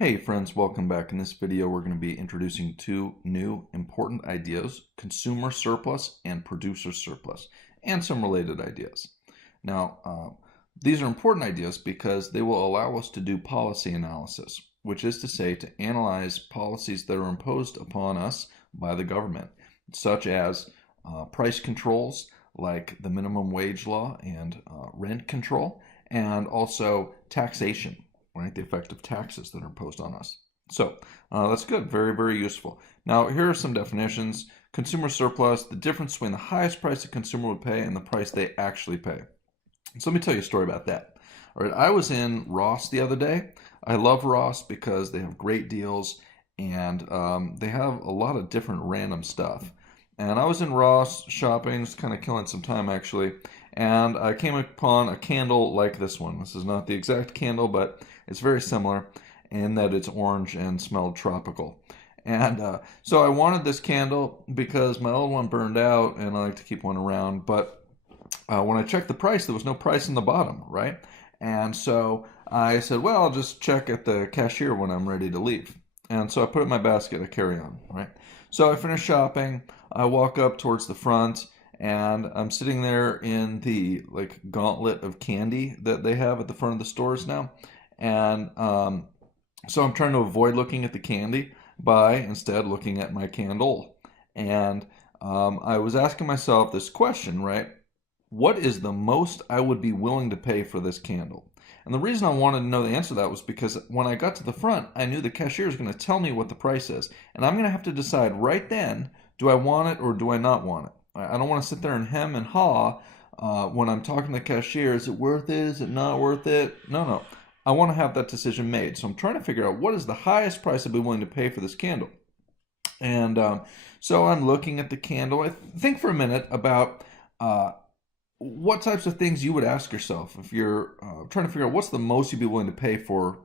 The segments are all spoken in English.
Hey friends, welcome back. In this video, we're going to be introducing two new important ideas, consumer surplus and producer surplus, and some related ideas. Now, these are important ideas because they will allow us to do policy analysis, which is to say to analyze policies that are imposed upon us by the government, such as price controls like the minimum wage law and rent control, and also taxation. Right, the effect of taxes that are imposed on us. So that's good, very, very useful. Now, here are some definitions. Consumer surplus, the difference between the highest price a consumer would pay and the price they actually pay. So let me tell you a story about that. All right, I was in Ross the other day. I love Ross because they have great deals and they have a lot of different random stuff. And I was in Ross shopping, just kind of killing some time actually, and I came upon a candle like this one. This is not the exact candle, but it's very similar in that it's orange and smelled tropical. And so I wanted this candle because my old one burned out and I like to keep one around. But when I checked the price, there was no price in the bottom, right? And so I said, well, I'll just check at the cashier when I'm ready to leave. And so I put it in my basket, I carry on, right? So I finish shopping, I walk up towards the front, and I'm sitting there in the gauntlet of candy that they have at the front of the stores now. And so I'm trying to avoid looking at the candy by instead looking at my candle. And I was asking myself this question, right? What is the most I would be willing to pay for this candle? And the reason I wanted to know the answer to that was because when I got to the front, I knew the cashier is going to tell me what the price is. And I'm going to have to decide right then, do I want it or do I not want it? I don't want to sit there and hem and haw when I'm talking to the cashier. Is it worth it? Is it not worth it? No. I want to have that decision made. So I'm trying to figure out what is the highest price I'd be willing to pay for this candle. And so I'm looking at the candle. I think for a minute about what types of things you would ask yourself if you're trying to figure out what's the most you'd be willing to pay for,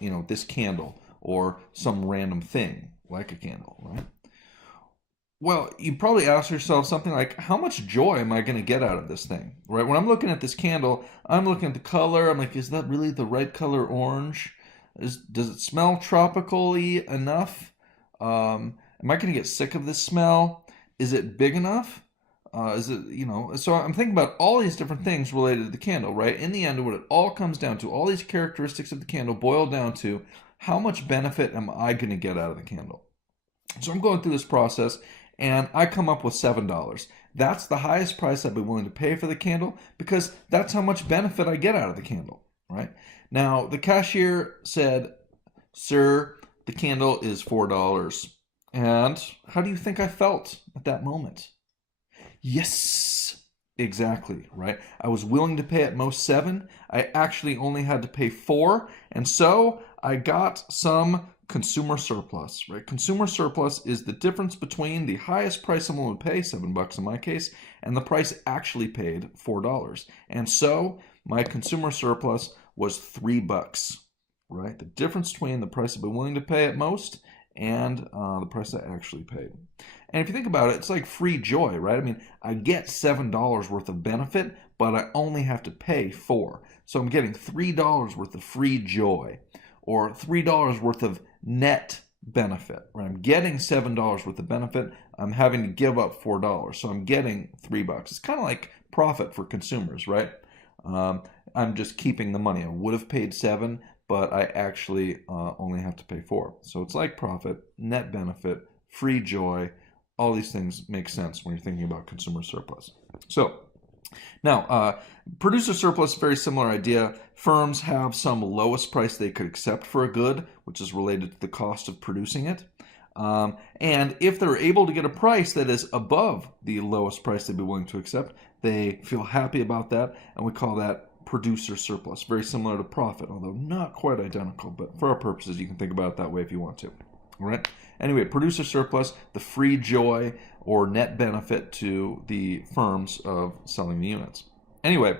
this candle or some random thing like a candle, right? Well, you probably ask yourself something like, how much joy am I going to get out of this thing, right? When I'm looking at this candle, I'm looking at the color. I'm like, is that really the right color orange? Does it smell tropical-y enough? Am I going to get sick of this smell? Is it big enough? Is it, so I'm thinking about all these different things related to the candle, right? In the end, what it all comes down to, all these characteristics of the candle boil down to how much benefit am I going to get out of the candle? So I'm going through this process and I come up with $7. That's the highest price I'd be willing to pay for the candle because that's how much benefit I get out of the candle, right? Now, the cashier said, sir, the candle is $4. And how do you think I felt at that moment? Yes, exactly, right? I was willing to pay at most $7. I actually only had to pay $4. And so I got some consumer surplus, right? Consumer surplus is the difference between the highest price someone would pay, $7 in my case, and the price actually paid, $4. And so my consumer surplus was $3, right? The difference between the price I'd be willing to pay at most and the price I actually paid. And if you think about it, it's like free joy, right? I mean, I get $7 worth of benefit, but I only have to pay $4. So I'm getting $3 worth of free joy, or $3 worth of net benefit, right? I'm getting $7 worth of benefit. I'm having to give up $4. So I'm getting $3. It's kind of like profit for consumers, right? I'm just keeping the money. I would have paid $7, but I actually only have to pay $4. So it's like profit, net benefit, free joy. All these things make sense when you're thinking about consumer surplus. So now, producer surplus, very similar idea. Firms have some lowest price they could accept for a good, which is related to the cost of producing it. And if they're able to get a price that is above the lowest price they'd be willing to accept, they feel happy about that, and we call that producer surplus. Very similar to profit, although not quite identical, but for our purposes, you can think about it that way if you want to. All right. Anyway, producer surplus, the free joy or net benefit to the firms of selling the units. Anyway,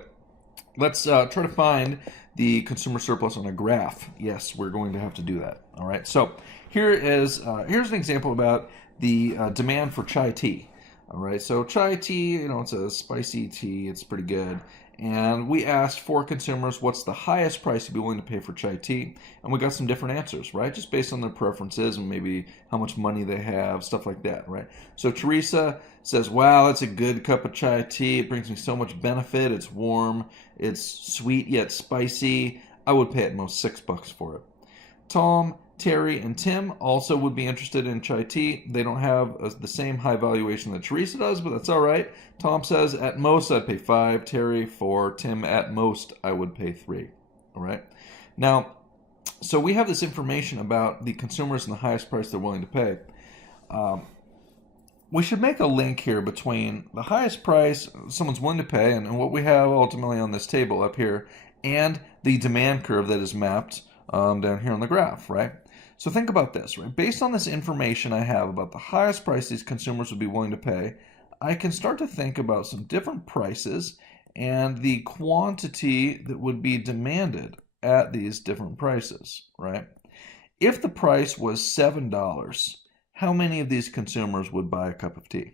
let's try to find the consumer surplus on a graph. Yes, we're going to have to do that. All right. So here's an example about the demand for chai tea. All right. So chai tea, it's a spicy tea. It's pretty good. And we asked for consumers what's the highest price you'd be willing to pay for chai tea, and we got some different answers, right? Just based on their preferences and maybe how much money they have, stuff like that, right? So Teresa says, wow, that's a good cup of chai tea. It brings me so much benefit. It's warm, it's sweet yet spicy. I would pay at most $6 for it. Tom, Terry, and Tim also would be interested in chai tea. They don't have the same high valuation that Teresa does, but that's all right. Tom says, at most, I'd pay $5, Terry $4, Tim, at most, I would pay $3. All right. Now, so we have this information about the consumers and the highest price they're willing to pay. We should make a link here between the highest price someone's willing to pay and what we have ultimately on this table up here and the demand curve that is mapped down here on the graph, right? So think about this, right? Based on this information I have about the highest price these consumers would be willing to pay, I can start to think about some different prices and the quantity that would be demanded at these different prices, right? If the price was $7, how many of these consumers would buy a cup of tea?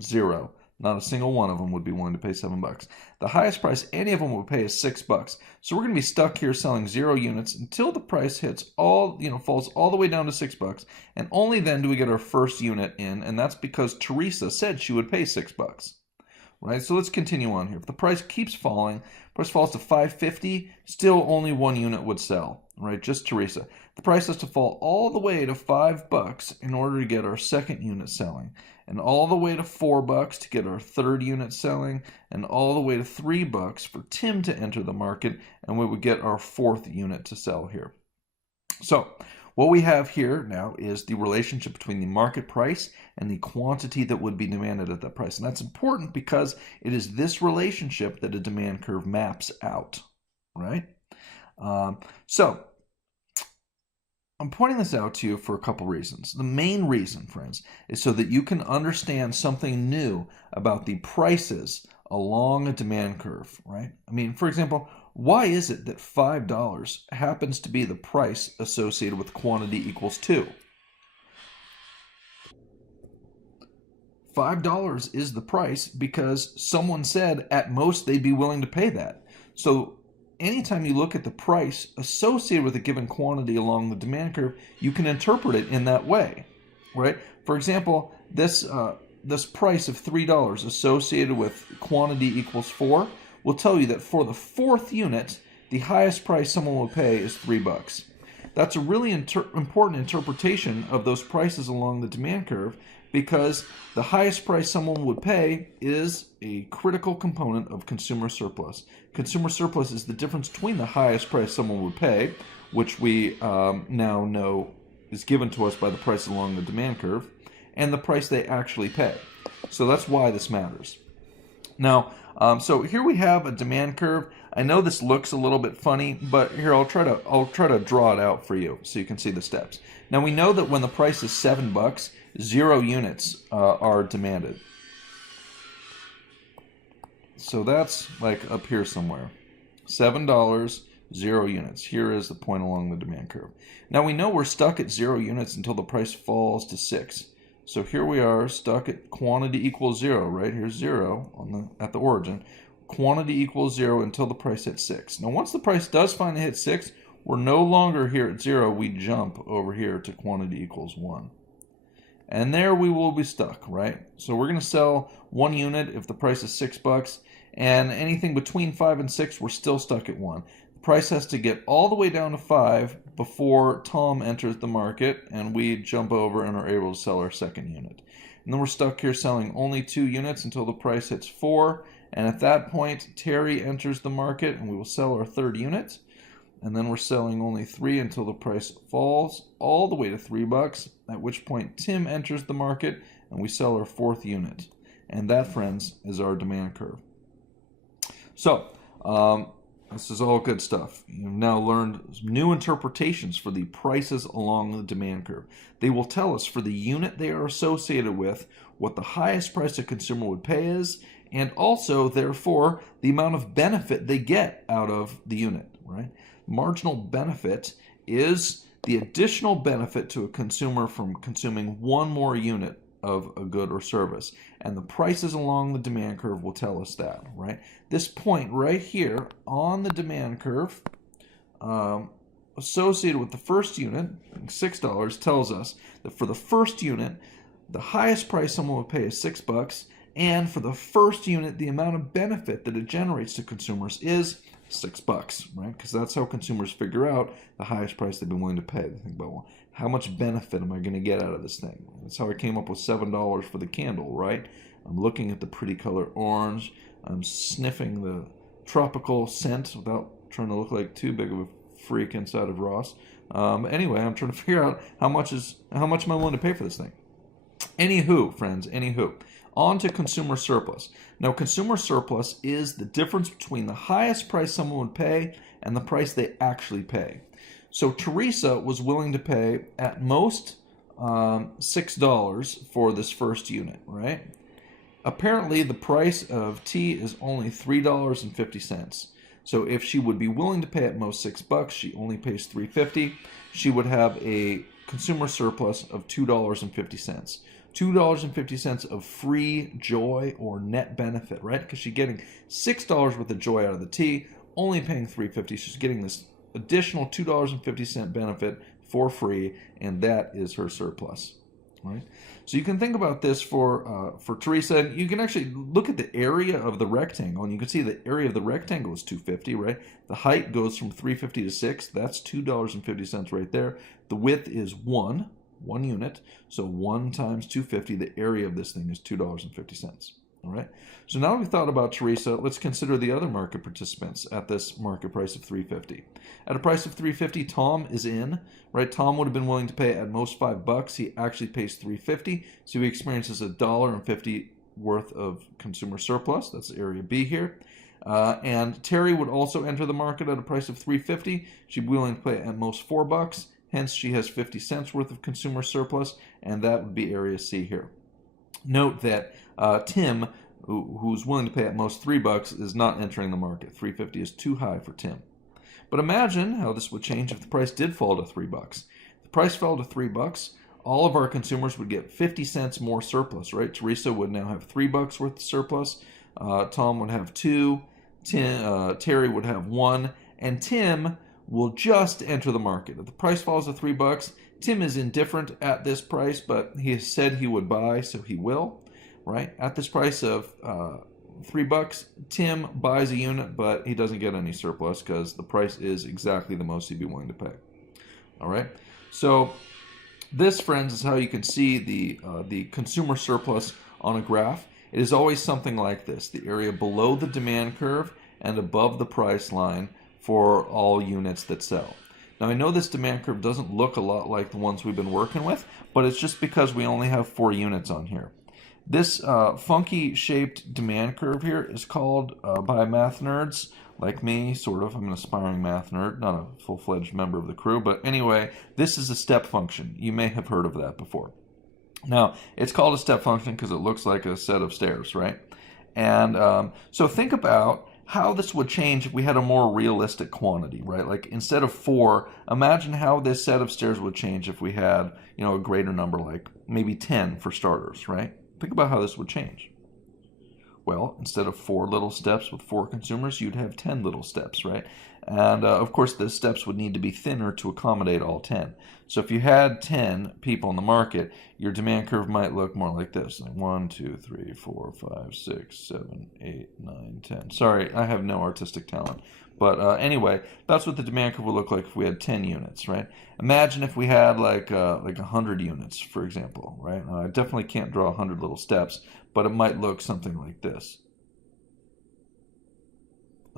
0. Not a single one of them would be willing to pay $7. The highest price any of them would pay is $6. So we're going to be stuck here selling 0 units until the price hits falls all the way down to $6, and only then do we get our first unit in, and that's because Teresa said she would pay $6. Right? So let's continue on here. If the price keeps falling, price falls to $5.50, still only 1 unit would sell, right? Just Teresa. The price has to fall all the way to $5 in order to get our second unit selling, and all the way to $4 to get our third unit selling, and all the way to $3 for Tim to enter the market, and we would get our fourth unit to sell here. So what we have here now is the relationship between the market price and the quantity that would be demanded at that price. And that's important because it is this relationship that a demand curve maps out, right? So I'm pointing this out to you for a couple reasons. The main reason, friends, is so that you can understand something new about the prices along a demand curve, right? I mean, for example, why is it that $5 happens to be the price associated with quantity equals 2? $5 is the price because someone said at most they'd be willing to pay that. So anytime you look at the price associated with a given quantity along the demand curve, you can interpret it in that way, right? For example, this price of $3 associated with quantity equals 4 will tell you that for the fourth unit, the highest price someone will pay is $3. That's a really important interpretation of those prices along the demand curve because the highest price someone would pay is a critical component of consumer surplus. Consumer surplus is the difference between the highest price someone would pay, which we now know is given to us by the price along the demand curve, and the price they actually pay. So that's why this matters. Now, so here we have a demand curve. I know this looks a little bit funny, but here I'll try to draw it out for you so you can see the steps. Now we know that when the price is $7, 0 units are demanded. So that's like up here somewhere. $7, 0 units. Here is the point along the demand curve. Now we know we're stuck at 0 units until the price falls to 6. So here we are stuck at quantity equals 0, right? Here's 0 at the origin. Quantity equals 0 until the price hits 6. Now once the price does finally hit 6, we're no longer here at 0. We jump over here to quantity equals 1. And there we will be stuck, right? So we're going to sell 1 unit if the price is $6, and anything between 5 and 6, we're still stuck at 1. The price has to get all the way down to 5 before Tom enters the market, and we jump over and are able to sell our second unit. And then we're stuck here selling only 2 units until the price hits 4, and at that point, Terry enters the market, and we will sell our third unit. And then we're selling only 3 until the price falls all the way to $3, at which point Tim enters the market and we sell our fourth unit. And that, friends, is our demand curve. So, this is all good stuff. You've now learned new interpretations for the prices along the demand curve. They will tell us for the unit they are associated with what the highest price a consumer would pay is, and also, therefore, the amount of benefit they get out of the unit, right? Marginal benefit is the additional benefit to a consumer from consuming 1 more unit of a good or service. And the prices along the demand curve will tell us that, right? This point right here on the demand curve, associated with the first unit, $6, tells us that for the first unit, the highest price someone would pay is $6, and for the first unit, the amount of benefit that it generates to consumers is $6, right? Because that's how consumers figure out the highest price they've been willing to pay. They think about, well, how much benefit am I going to get out of this thing? That's how I came up with $7 for the candle, right? I'm looking at the pretty color orange. I'm sniffing the tropical scent without trying to look like too big of a freak inside of Ross. Anyway, I'm trying to figure out how much am I willing to pay for this thing. Anywho, friends, on to consumer surplus. Now, consumer surplus is the difference between the highest price someone would pay and the price they actually pay. So Teresa was willing to pay at most $6 for this first unit, right? Apparently, the price of tea is only $3.50. So if she would be willing to pay at most $6, she only pays $3.50. She would have a consumer surplus of $2.50. $2.50 of free joy or net benefit, right? Because she's getting $6 worth of joy out of the tea, only paying $3.50. She's getting this additional $2.50 benefit for free, and that is her surplus, right? So you can think about this for Teresa, and you can actually look at the area of the rectangle, and you can see the area of the rectangle is $2.50, right? The height goes from $3.50 to $6. That's $2.50 right there. The width is one unit, so 1 times $2.50. The area of this thing is $2.50. All right. So now we've thought about Teresa, let's consider the other market participants at this market price of $3.50. At a price of $3.50, Tom is in, right? Tom would have been willing to pay at most $5. He actually pays $3.50, so he experiences $1.50 worth of consumer surplus. That's area B here. And Terry would also enter the market at a price of $3.50. She'd be willing to pay at most $4. Hence, she has 50 cents worth of consumer surplus, and that would be area C here. Note that Tim, who's willing to pay at most $3, is not entering the market. $3.50 is too high for Tim. But imagine how this would change if the price did fall to $3. If the price fell to $3, all of our consumers would get 50 cents more surplus, right? Teresa would now have $3 worth of surplus. Tom would have 2. Terry would have 1. And Tim will just enter the market. If the price falls to $3, Tim is indifferent at this price, but he has said he would buy, so he will, right? At this price of $3, Tim buys a unit, but he doesn't get any surplus because the price is exactly the most he'd be willing to pay. All right? So this, friends, is how you can see the consumer surplus on a graph. It is always something like this, the area below the demand curve and above the price line for all units that sell. Now, I know this demand curve doesn't look a lot like the ones we've been working with, but it's just because we only have 4 units on here. This funky shaped demand curve here is called, by math nerds like me, sort of, I'm an aspiring math nerd, not a full-fledged member of the crew, but anyway, this is a step function. You may have heard of that before. Now, it's called a step function because it looks like a set of stairs, right? And so think about how this would change if we had a more realistic quantity, right? Like instead of 4, imagine how this set of stairs would change if we had, a greater number, like maybe 10 for starters, right? Think about how this would change. Well, instead of 4 little steps with 4 consumers, you'd have 10 little steps, right? And of course, the steps would need to be thinner to accommodate all 10. So if you had 10 people in the market, your demand curve might look more like this. Like 1, 2, 3, 4, 5, 6, 7, 8, 9, 10. Sorry, I have no artistic talent. But anyway, that's what the demand curve would look like if we had 10 units, right? Imagine if we had like 100 units, for example, right? I definitely can't draw 100 little steps, but it might look something like this.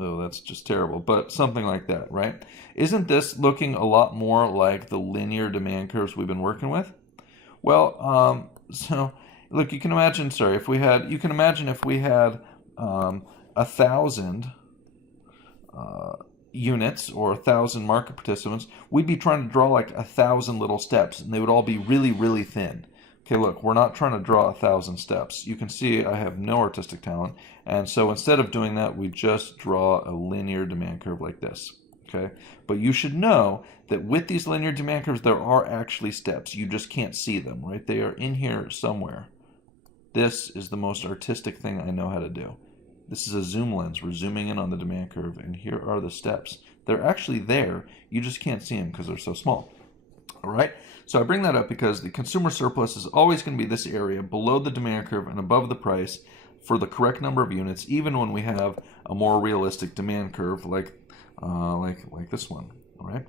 Oh, that's just terrible, but something like that, right? Isn't this looking a lot more like the linear demand curves we've been working with? Well, so look, you can imagine, if we had 1,000 units or 1,000 market participants, we'd be trying to draw like 1,000 little steps, and they would all be really, really thin. Okay, look, we're not trying to draw 1,000 steps. You can see I have no artistic talent, and so instead of doing that, we just draw a linear demand curve like this. Okay, but you should know that with these linear demand curves, there are actually steps. You just can't see them, right? They are in here somewhere. This is the most artistic thing I know how to do. This is a zoom lens. We're zooming in on the demand curve, and here are the steps. They're actually there. You just can't see them because they're so small. All right? So I bring that up because the consumer surplus is always going to be this area below the demand curve and above the price for the correct number of units, even when we have a more realistic demand curve like this one. All right?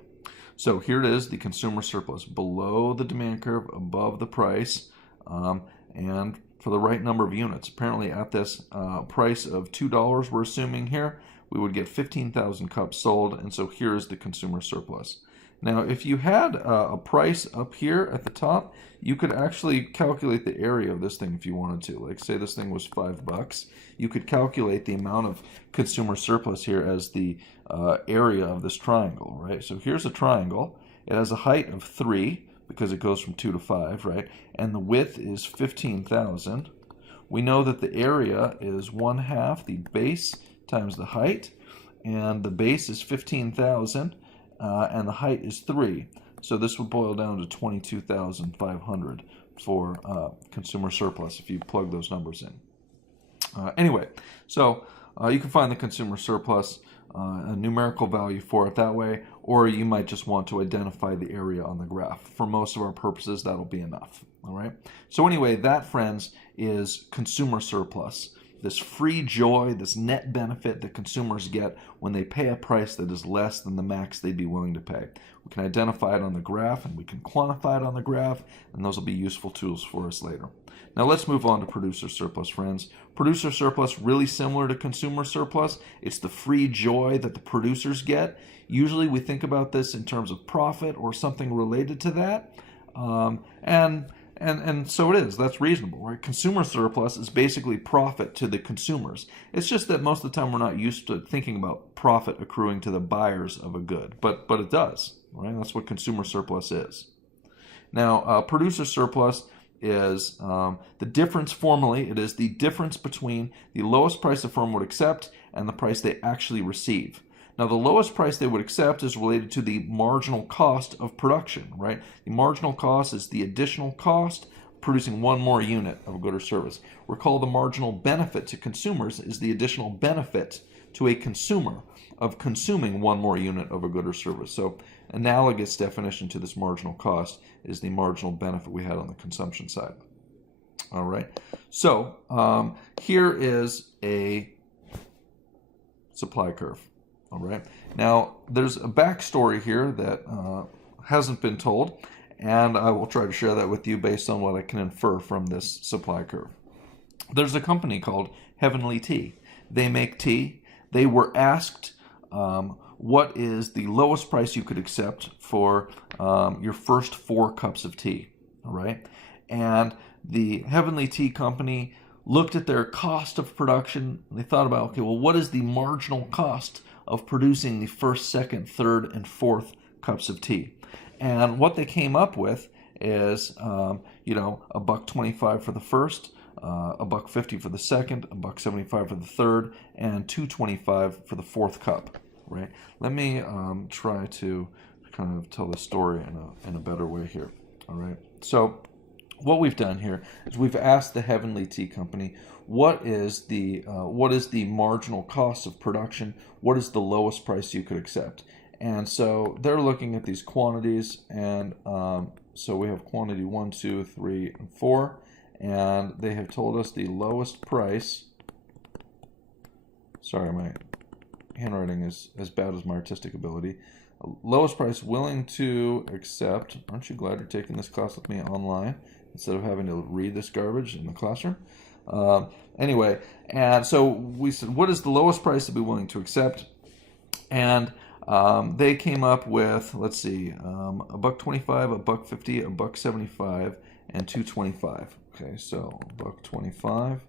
So here it is, the consumer surplus below the demand curve, above the price, and for the right number of units. Apparently at this price of $2 we're assuming here, we would get 15,000 cups sold, and so here is the consumer surplus. Now, if you had a price up here at the top, you could actually calculate the area of this thing if you wanted to. Like, say this thing was $5. You could calculate the amount of consumer surplus here as the area of this triangle, right? So here's a triangle. It has a height of 3 because it goes from 2 to 5, right? And the width is 15,000. We know that the area is 1/2 the base times the height, and the base is 15,000. And the height is 3. So this would boil down to 22,500 for consumer surplus if you plug those numbers in. Anyway, so you can find the consumer surplus, a numerical value for it that way, or you might just want to identify the area on the graph. For most of our purposes, that'll be enough. All right. So anyway, that, friends, is consumer surplus. This free joy, this net benefit that consumers get when they pay a price that is less than the max they'd be willing to pay. We can identify it on the graph, and we can quantify it on the graph, and those will be useful tools for us later. Now let's move on to producer surplus, friends. Producer surplus, really similar to consumer surplus. It's the free joy that the producers get. Usually we think about this in terms of profit or something related to that. And so it is. That's reasonable, right? Consumer surplus is basically profit to the consumers. It's just that most of the time we're not used to thinking about profit accruing to the buyers of a good, but it does, right? That's what consumer surplus is. Now, producer surplus is the difference formally. It is the difference between the lowest price a firm would accept and the price they actually receive. Now, the lowest price they would accept is related to the marginal cost of production, right? The marginal cost is the additional cost of producing one more unit of a good or service. Recall the marginal benefit to consumers is the additional benefit to a consumer of consuming one more unit of a good or service. So, analogous definition to this marginal cost is the marginal benefit we had on the consumption side. All right. So, here is a supply curve. All right. Now, there's a backstory here that hasn't been told, and I will try to share that with you based on what I can infer from this supply curve. There's a company called Heavenly Tea. They make tea. They were asked what is the lowest price you could accept for your first 4 cups of tea. All right. And the Heavenly Tea Company looked at their cost of production. And they thought about, okay, well, what is the marginal cost of producing the first, second, third, and fourth cups of tea? And what they came up with is, $1.25 for the first, $1.50 for the second, $1.75 for the third, and $2.25 for the fourth cup. Right? Let me try to kind of tell the story in a better way here. All right. So what we've done here is we've asked the Heavenly Tea Company, what is the marginal cost of production? What is the lowest price you could accept? And so they're looking at these quantities, and so we have quantity 1, 2, 3, and 4, and they have told us the lowest price. Sorry, my handwriting is as bad as my artistic ability. Lowest price willing to accept. Aren't you glad you're taking this class with me online instead of having to read this garbage in the classroom? Anyway, and so we said, what is the lowest price to be willing to accept? And they came up with, let's see, $1.25, $1.50, $1.75, and $2.25. Okay, so $1.25,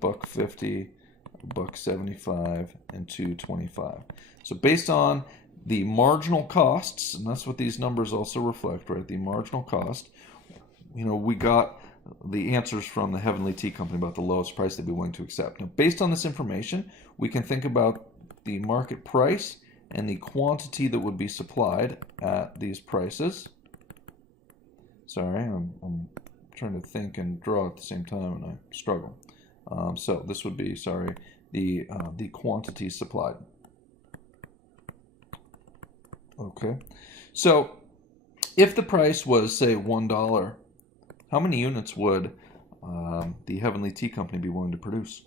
$1.50, $1.75, and $2.25. So based on the marginal costs, and that's what these numbers also reflect, right? The marginal cost. We got the answers from the Heavenly Tea Company about the lowest price they'd be willing to accept. Now, based on this information, we can think about the market price and the quantity that would be supplied at these prices. Sorry, I'm trying to think and draw at the same time, and I struggle. So this would be, sorry, the quantity supplied. Okay, so if the price was, say, $1, how many units would the Heavenly Tea Company be willing to produce?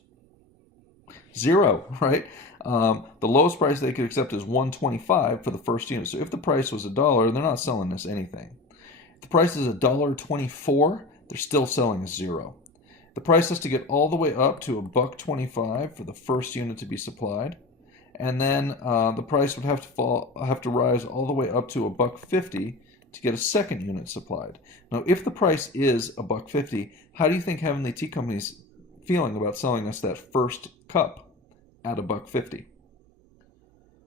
0, right? The lowest price they could accept is $1.25 for the first unit. So if the price was $1, they're not selling us anything. If the price is $1.24, they're still selling us 0. The price has to get all the way up to $1.25 for the first unit to be supplied, and then the price would have to rise all the way up to $1.50 to get a second unit supplied. Now, if the price is $1.50, how do you think Heavenly Tea Company's feeling about selling us that first cup at $1.50?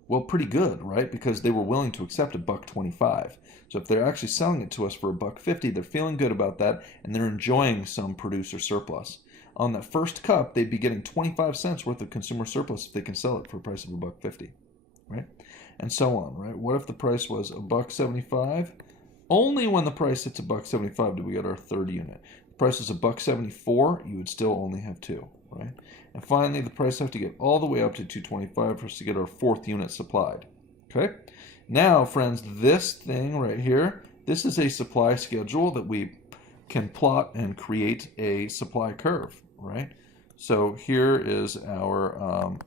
Well, pretty good, right? Because they were willing to accept $1.25. So if they're actually selling it to us for $1.50, they're feeling good about that, and they're enjoying some producer surplus. On that first cup, they'd be getting 25 cents worth of consumer surplus if they can sell it for a price of $1.50, right? And so on, right? What if the price was $1.75? Only when the price hits $1.75 do we get our third unit. If the price is $1.74, you would still only have 2, right? And finally, the price have to get all the way up to $2.25 for us to get our fourth unit supplied. Okay? Now, friends, this thing right here, this is a supply schedule that we can plot and create a supply curve, right? So here is our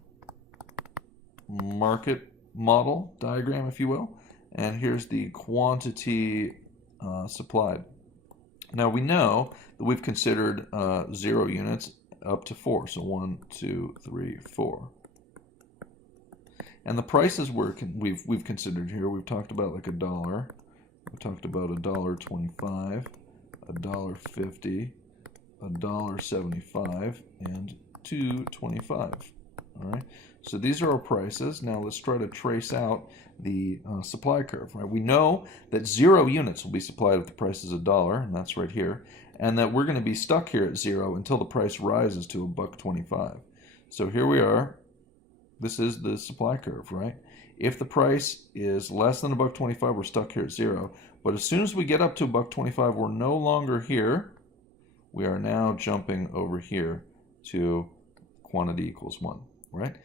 market model diagram, if you will, and here's the quantity supplied. Now we know that we've considered 0 units up to 4, so 1, 2, 3, 4. And the prices we've considered here, we've talked about like $1. We talked about $1.25, $1.50, $1.75, and $2.25. All right. So these are our prices. Now let's try to trace out the supply curve. Right. We know that 0 units will be supplied if the price is $1, and that's right here, and that we're going to be stuck here at 0 until the price rises to $1.25. So here we are. This is the supply curve, right? If the price is less than $1.25, we're stuck here at 0. But as soon as we get up to $1.25, we're no longer here. We are now jumping over here to quantity equals 1, right?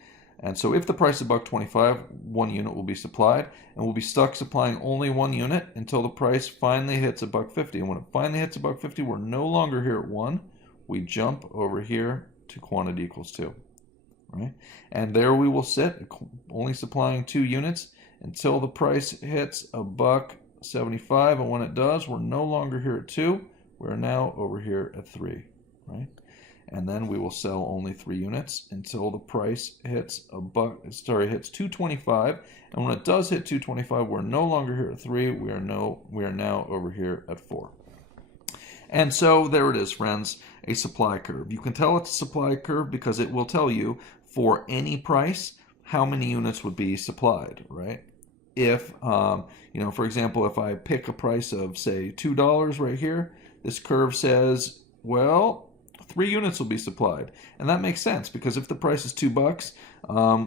And so if the price is $1.25, 1 unit will be supplied, and we'll be stuck supplying only 1 unit until the price finally hits $1.50. And when it finally hits $1.50, we're no longer here at 1. We jump over here to quantity equals 2. Right? And there we will sit, only supplying 2 units until the price hits $1.75, and when it does, we're no longer here at 2. We're now over here at 3, right? And then we will sell only 3 units until the price hits $2.25, and when it does hit $2.25, we're no longer here at 3. We are now over here at 4. And so there it is, friends, a supply curve. You can tell it's a supply curve because it will tell you for any price how many units would be supplied, right? If, for example, if I pick a price of, say, $2 right here, this curve says, well, 3 units will be supplied. And that makes sense because if the price is $2,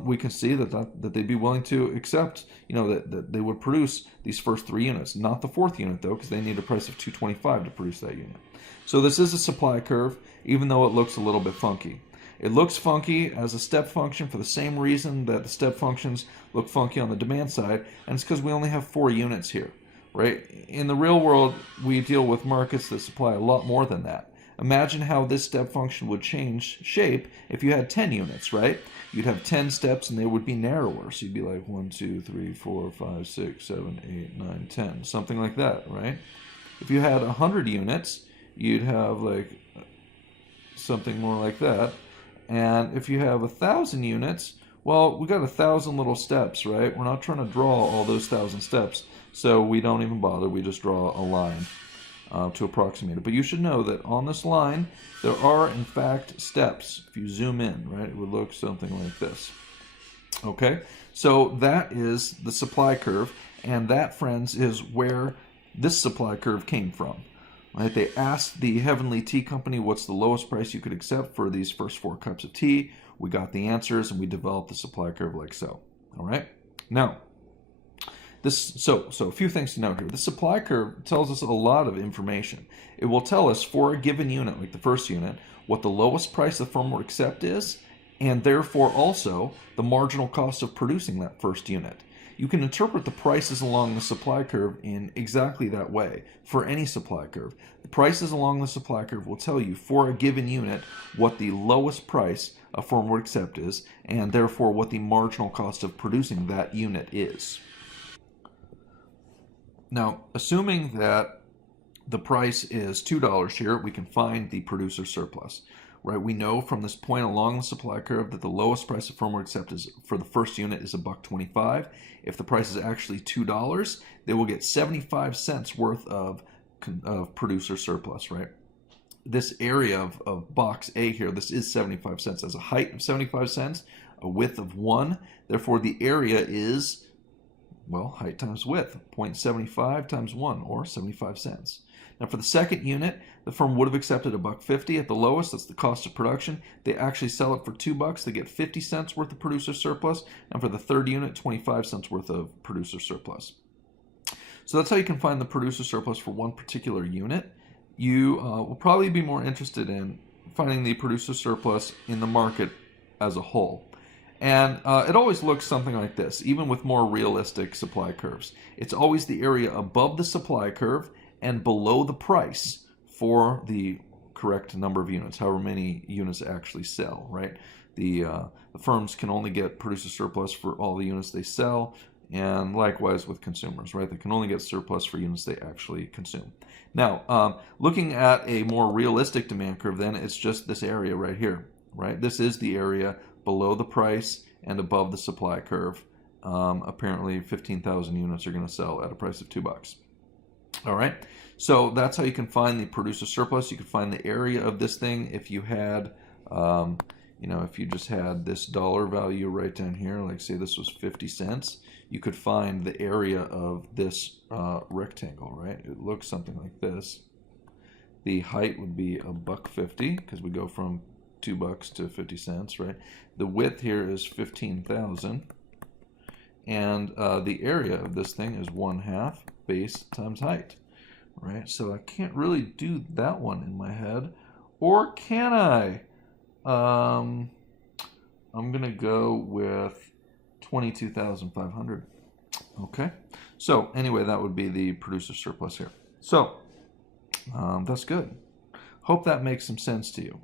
we can see that they'd be willing to accept, that they would produce these first 3 units. Not the 4th unit, though, because they need a price of $2.25 to produce that unit. So this is a supply curve, even though it looks a little bit funky. It looks funky as a step function for the same reason that the step functions look funky on the demand side, and it's because we only have 4 units here, right? In the real world, we deal with markets that supply a lot more than that. Imagine how this step function would change shape if you had 10 units, right? You'd have 10 steps and they would be narrower. So you'd be like 1, 2, 3, 4, 5, 6, 7, 8, 9, 10, something like that, right? If you had 100 units, you'd have like something more like that. And if you have 1,000 units, well, we got 1,000 little steps, right? We're not trying to draw all those 1,000 steps, so we don't even bother. We just draw a line to approximate it. But you should know that on this line, there are, in fact, steps. If you zoom in, right, it would look something like this. Okay? So that is the supply curve, and that, friends, is where this supply curve came from. Right? They asked the Heavenly Tea Company what's the lowest price you could accept for these first 4 cups of tea. We got the answers, and we developed the supply curve like so. All right? Now, So a few things to note here. The supply curve tells us a lot of information. It will tell us for a given unit, like the first unit, what the lowest price the firm would accept is, and therefore also the marginal cost of producing that first unit. You can interpret the prices along the supply curve in exactly that way for any supply curve. The prices along the supply curve will tell you for a given unit what the lowest price a firm would accept is, and therefore what the marginal cost of producing that unit is. Now, assuming that the price is $2 here, we can find the producer surplus. Right? We know from this point along the supply curve that the lowest price a firm would accept is for the first unit is $1.25. If the price is actually $2, they will get 75 cents worth of producer surplus, right? This area of box A here, this is 75 cents. As a height of 75 cents, a width of 1. Therefore, the area is, well, height times width, 0.75 times 1, or 75 cents. Now for the second unit, the firm would have accepted $1.50 at the lowest. That's the cost of production. They actually sell it for $2. They get 50 cents worth of producer surplus. And for the third unit, 25 cents worth of producer surplus. So that's how you can find the producer surplus for one particular unit. You will probably be more interested in finding the producer surplus in the market as a whole. And it always looks something like this, even with more realistic supply curves. It's always the area above the supply curve and below the price for the correct number of units, however many units actually sell, right? The firms can only get producer surplus for all the units they sell, and likewise with consumers, right? They can only get surplus for units they actually consume. Now, looking at a more realistic demand curve, then it's just this area right here, right? This is the area below the price and above the supply curve. Apparently 15,000 units are going to sell at a price of $2. All right, so that's how you can find the producer surplus. You can find the area of this thing if you had, if you just had this dollar value right down here, like say this was 50 cents, you could find the area of this rectangle, right? It looks something like this. The height would be $1.50 because we go from $2 to 50 cents, right? The width here is 15,000, and the area of this thing is 1/2 base times height, right? So I can't really do that one in my head, or can I? I'm gonna go with 22,500. Okay, so anyway, that would be the producer surplus here. So that's good. Hope that makes some sense to you.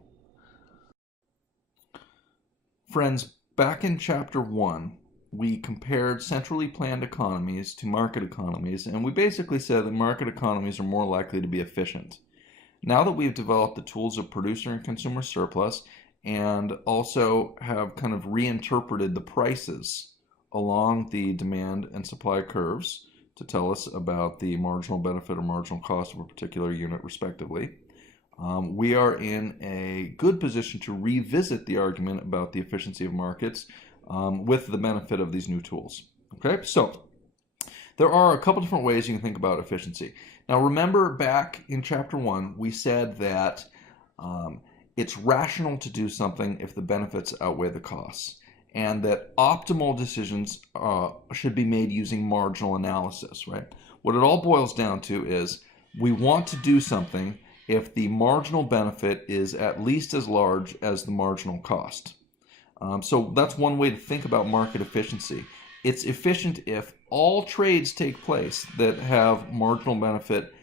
Friends, back in chapter 1, we compared centrally planned economies to market economies, and we basically said that market economies are more likely to be efficient. Now that we've developed the tools of producer and consumer surplus and also have kind of reinterpreted the prices along the demand and supply curves to tell us about the marginal benefit or marginal cost of a particular unit respectively, we are in a good position to revisit the argument about the efficiency of markets with the benefit of these new tools. Okay, so there are a couple different ways you can think about efficiency. Now remember, back in chapter 1, we said that it's rational to do something if the benefits outweigh the costs, and that optimal decisions should be made using marginal analysis, right? What it all boils down to is we want to do something if the marginal benefit is at least as large as the marginal cost. So that's one way to think about market efficiency. It's efficient if all trades take place that have marginal benefit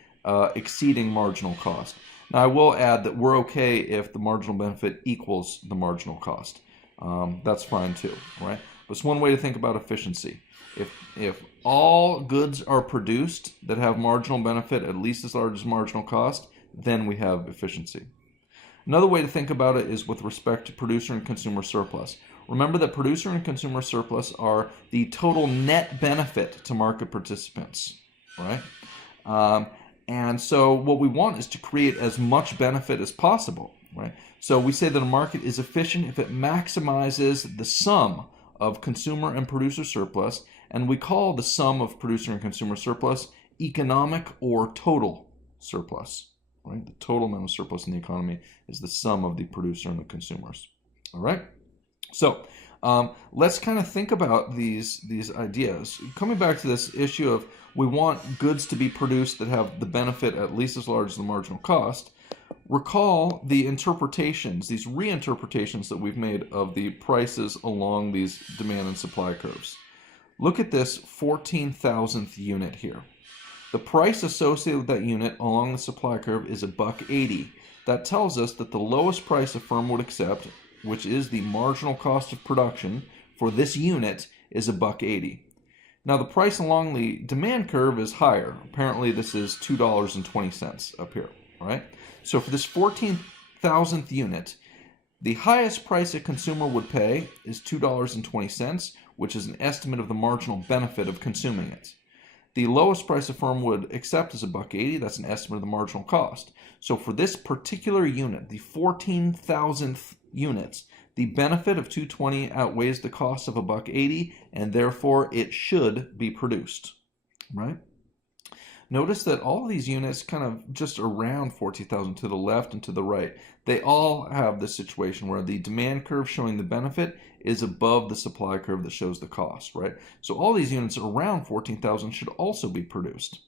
exceeding marginal cost. Now I will add that we're okay if the marginal benefit equals the marginal cost. That's fine too, right? But it's one way to think about efficiency. If all goods are produced that have marginal benefit at least as large as marginal cost, then we have efficiency. Another way to think about it is with respect to producer and consumer surplus. Remember that producer and consumer surplus are the total net benefit to market participants, right? And so what we want is to create as much benefit as possible, right? So we say that a market is efficient if it maximizes the sum of consumer and producer surplus, and we call the sum of producer and consumer surplus economic or total surplus. Right? The total amount of surplus in the economy is the sum of the producer and the consumers. All right? So Let's kind of think about these ideas. Coming back to this issue of we want goods to be produced that have the benefit at least as large as the marginal cost. Recall the interpretations, these reinterpretations that we've made of the prices along these demand and supply curves. Look at this 14,000th unit here. The price associated with that unit along the supply curve is $1.80. That tells us that the lowest price a firm would accept, which is the marginal cost of production for this unit, is $1.80. Now the price along the demand curve is higher. Apparently this is $2.20 up here, all right? So for this 14,000th unit, the highest price a consumer would pay is $2.20, which is an estimate of the marginal benefit of consuming it. The lowest price a firm would accept is $1.80. That's an estimate of the marginal cost. So for this particular unit, the 14,000th units, the benefit of $2.20 outweighs the cost of $1.80, and therefore it should be produced, right? Notice that all of these units kind of just around 14,000 to the left and to the right, they all have this situation where the demand curve showing the benefit is above the supply curve that shows the cost, right? So all these units around 14,000 should also be produced.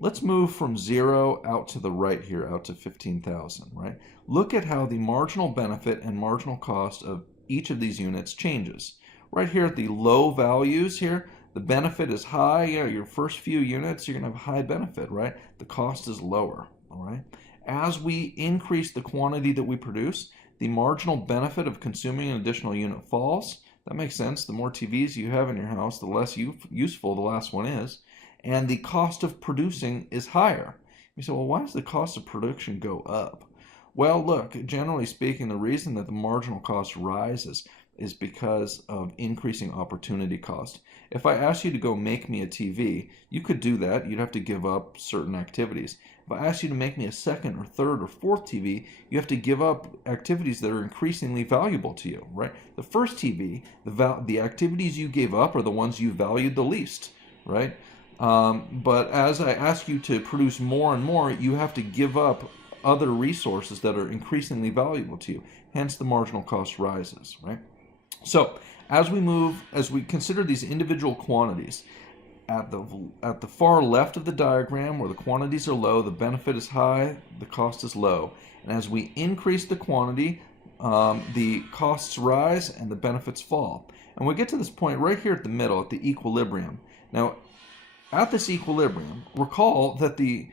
Let's move from 0 out to the right here, out to 15,000, right? Look at how the marginal benefit and marginal cost of each of these units changes. Right here at the low values here, the benefit is high. Your first few units, you're going to have a high benefit, right? The cost is lower, all right? As we increase the quantity that we produce, the marginal benefit of consuming an additional unit falls. That makes sense. The more TVs you have in your house, the less useful the last one is. And the cost of producing is higher. You say, well, why does the cost of production go up? Well, look, generally speaking, the reason that the marginal cost rises is because of increasing opportunity cost. If I asked you to go make me a TV, you could do that. You'd have to give up certain activities. If I asked you to make me a second or third or fourth TV, you have to give up activities that are increasingly valuable to you, right? The first TV, the activities you gave up are the ones you valued the least, right? But as I ask you to produce more and more, you have to give up other resources that are increasingly valuable to you. Hence, the marginal cost rises, right? So, as we consider these individual quantities, at the far left of the diagram, where the quantities are low, the benefit is high, the cost is low. And as we increase the quantity, the costs rise and the benefits fall. And we get to this point right here at the middle, at the equilibrium. Now, at this equilibrium, recall that the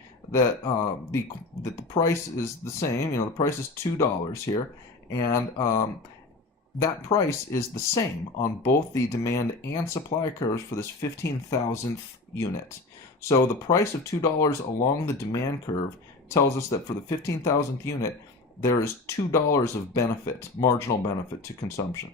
price is the same. The price is $2 here, and that price is the same on both the demand and supply curves for this 15,000th unit. So the price of $2 along the demand curve tells us that for the 15,000th unit, there is $2 of benefit, marginal benefit to consumption.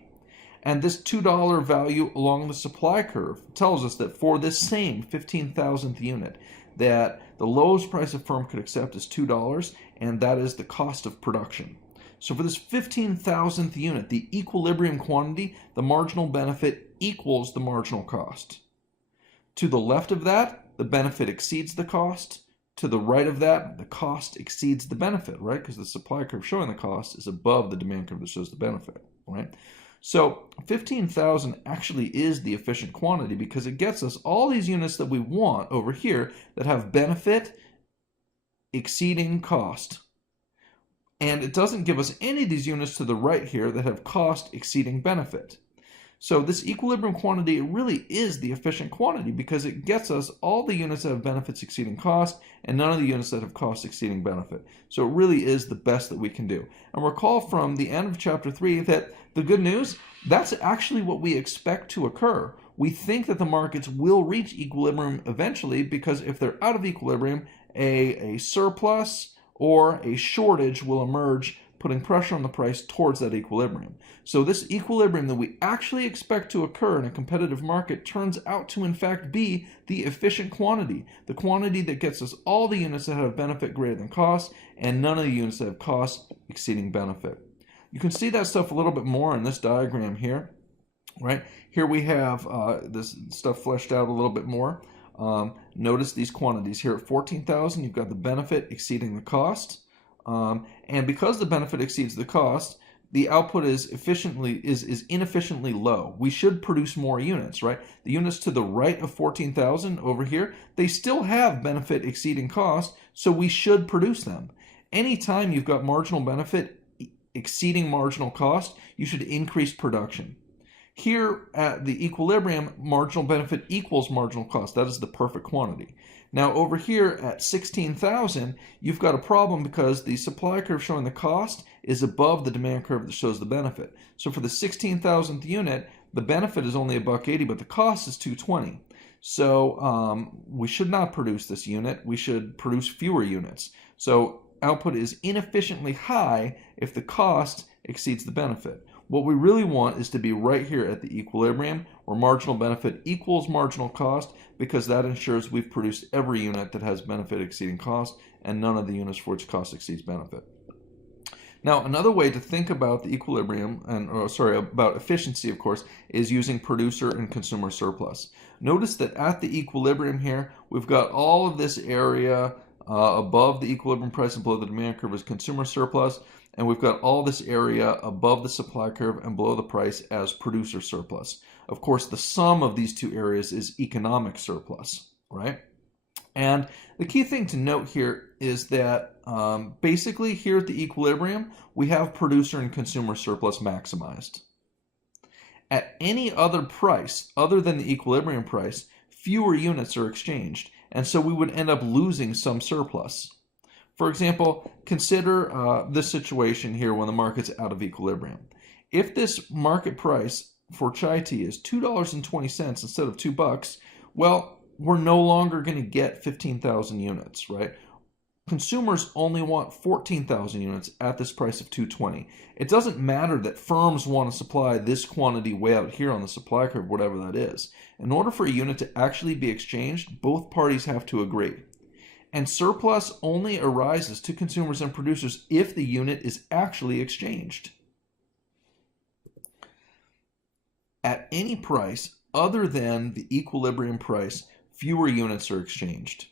And this $2 value along the supply curve tells us that for this same 15,000th unit, that the lowest price a firm could accept is $2, and that is the cost of production. So for this 15,000th unit, the equilibrium quantity, the marginal benefit equals the marginal cost. To the left of that, the benefit exceeds the cost. To the right of that, the cost exceeds the benefit, right? Because the supply curve showing the cost is above the demand curve that shows the benefit, right? So 15,000 actually is the efficient quantity because it gets us all these units that we want over here that have benefit exceeding cost. And it doesn't give us any of these units to the right here that have cost exceeding benefit. So this equilibrium quantity really is the efficient quantity because it gets us all the units that have benefits exceeding cost and none of the units that have cost exceeding benefit. So it really is the best that we can do. And recall from the end of chapter 3 that the good news, that's actually what we expect to occur. We think that the markets will reach equilibrium eventually because if they're out of equilibrium, a surplus or a shortage will emerge, putting pressure on the price towards that equilibrium. So this equilibrium that we actually expect to occur in a competitive market turns out to in fact be the efficient quantity, the quantity that gets us all the units that have benefit greater than cost and none of the units that have cost exceeding benefit. You can see that stuff a little bit more in this diagram here, right? Here we have this stuff fleshed out a little bit more. Notice these quantities here at 14,000, you've got the benefit exceeding the cost. And because the benefit exceeds the cost, the output is inefficiently low. We should produce more units, right? The units to the right of 14,000 over here, they still have benefit exceeding cost, so we should produce them. Anytime you've got marginal benefit exceeding marginal cost, you should increase production. Here at the equilibrium, marginal benefit equals marginal cost. That is the perfect quantity. Now over here at 16,000, you've got a problem because the supply curve showing the cost is above the demand curve that shows the benefit. So for the 16,000th unit, the benefit is only $1.80, but the cost is $2.20. So we should not produce this unit. We should produce fewer units. So output is inefficiently high if the cost exceeds the benefit. What we really want is to be right here at the equilibrium where marginal benefit equals marginal cost, because that ensures we've produced every unit that has benefit exceeding cost and none of the units for which cost exceeds benefit. Now, another way to think about the equilibrium, about efficiency, of course, is using producer and consumer surplus. Notice that at the equilibrium here, we've got all of this area above the equilibrium price and below the demand curve is consumer surplus, and we've got all this area above the supply curve and below the price as producer surplus. Of course, the sum of these two areas is economic surplus, right? And the key thing to note here is that basically here at the equilibrium, we have producer and consumer surplus maximized. At any other price other than the equilibrium price, fewer units are exchanged, and so we would end up losing some surplus. For example, consider this situation here when the market's out of equilibrium. If this market price for chai tea is $2.20 instead of $2, well, we're no longer going to get 15,000 units, right? Consumers only want 14,000 units at this price of $2.20. It doesn't matter that firms want to supply this quantity way out here on the supply curve, whatever that is. In order for a unit to actually be exchanged, both parties have to agree. And surplus only arises to consumers and producers if the unit is actually exchanged. At any price other than the equilibrium price, fewer units are exchanged.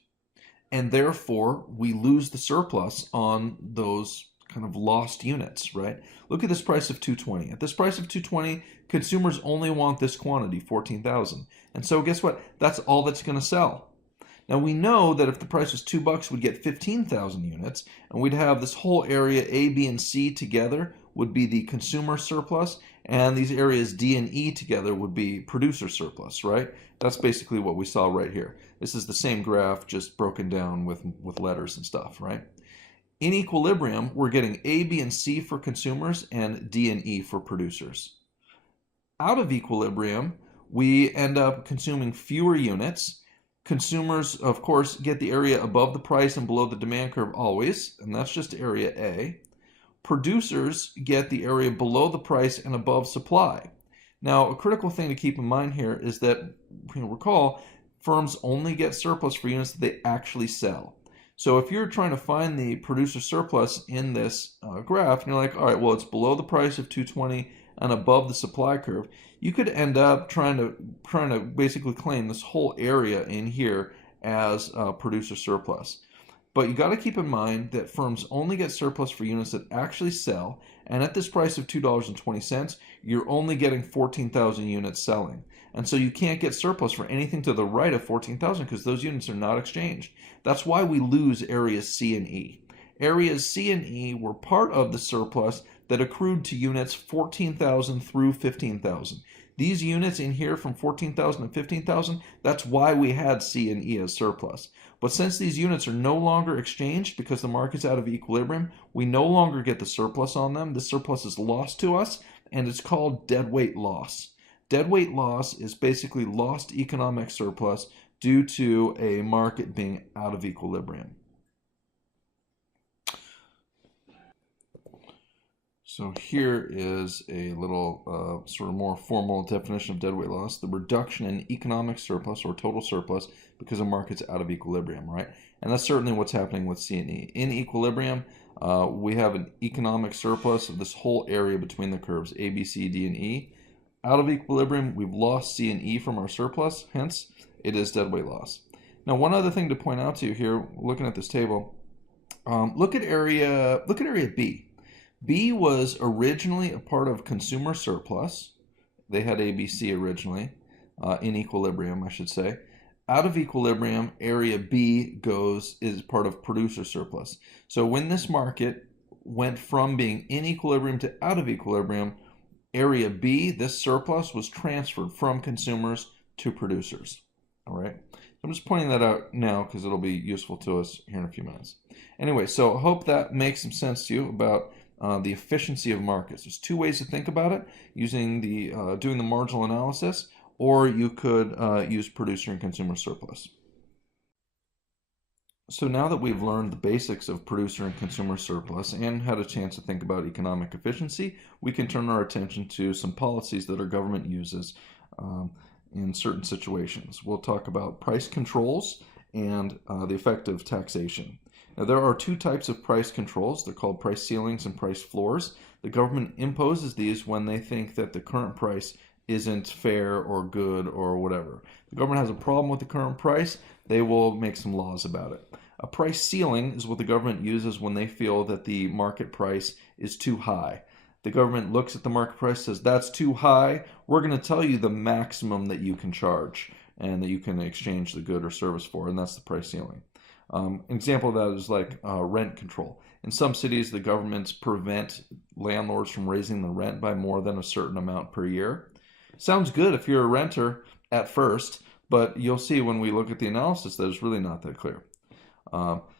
And therefore, we lose the surplus on those kind of lost units, right? Look at this price of $2.20. At this price of $2.20, consumers only want this quantity, 14,000. And so guess what? That's all that's going to sell. Now we know that if the price was $2, we'd get 15,000 units, and we'd have this whole area A, B, and C together would be the consumer surplus, and these areas D and E together would be producer surplus, right? That's basically what we saw right here. This is the same graph, just broken down with letters and stuff, right? In equilibrium, we're getting A, B, and C for consumers and D and E for producers. Out of equilibrium, we end up consuming fewer units. Consumers, of course, get the area above the price and below the demand curve always, and that's just area A. Producers get the area below the price and above supply. Now, a critical thing to keep in mind here is that, recall, firms only get surplus for units that they actually sell. So if you're trying to find the producer surplus in this graph, and you're like, all right, well, it's below the price of $2.20 and above the supply curve, you could end up trying to basically claim this whole area in here as producer surplus. But you got to keep in mind that firms only get surplus for units that actually sell, and at this price of $2.20, you're only getting 14,000 units selling. And so you can't get surplus for anything to the right of 14,000 because those units are not exchanged. That's why we lose areas C and E. Areas C and E were part of the surplus that accrued to units 14,000 through 15,000. These units in here from 14,000 to 15,000, that's why we had C and E as surplus. But since these units are no longer exchanged because the market's out of equilibrium, we no longer get the surplus on them. The surplus is lost to us, and it's called deadweight loss. Deadweight loss is basically lost economic surplus due to a market being out of equilibrium. So here is a little sort of more formal definition of deadweight loss: the reduction in economic surplus or total surplus because a market's out of equilibrium, right? And that's certainly what's happening with C and E. In equilibrium, we have an economic surplus of this whole area between the curves, A, B, C, D, and E. Out of equilibrium, we've lost C and E from our surplus, hence it is deadweight loss. Now, one other thing to point out to you here, looking at this table, look at area B. B was originally a part of consumer surplus. They had ABC originally, in equilibrium, I should say. Out of equilibrium, area B is part of producer surplus. So when this market went from being in equilibrium to out of equilibrium, area B, this surplus, was transferred from consumers to producers. All right. I'm just pointing that out now because it'll be useful to us here in a few minutes. Anyway, so I hope that makes some sense to you about the efficiency of markets. There's two ways to think about it: using doing the marginal analysis, or you could use producer and consumer surplus. So now that we've learned the basics of producer and consumer surplus and had a chance to think about economic efficiency, we can turn our attention to some policies that our government uses in certain situations. We'll talk about price controls and the effect of taxation. Now, there are two types of price controls. They're called price ceilings and price floors. The government imposes these when they think that the current price isn't fair or good or whatever. If the government has a problem with the current price, they will make some laws about it. A price ceiling is what the government uses when they feel that the market price is too high. The government looks at the market price, says that's too high. We're going to tell you the maximum that you can charge and that you can exchange the good or service for, and that's the price ceiling. An example of that is like rent control. In some cities, the governments prevent landlords from raising the rent by more than a certain amount per year. Sounds good if you're a renter at first, but you'll see when we look at the analysis that it's really not that clear.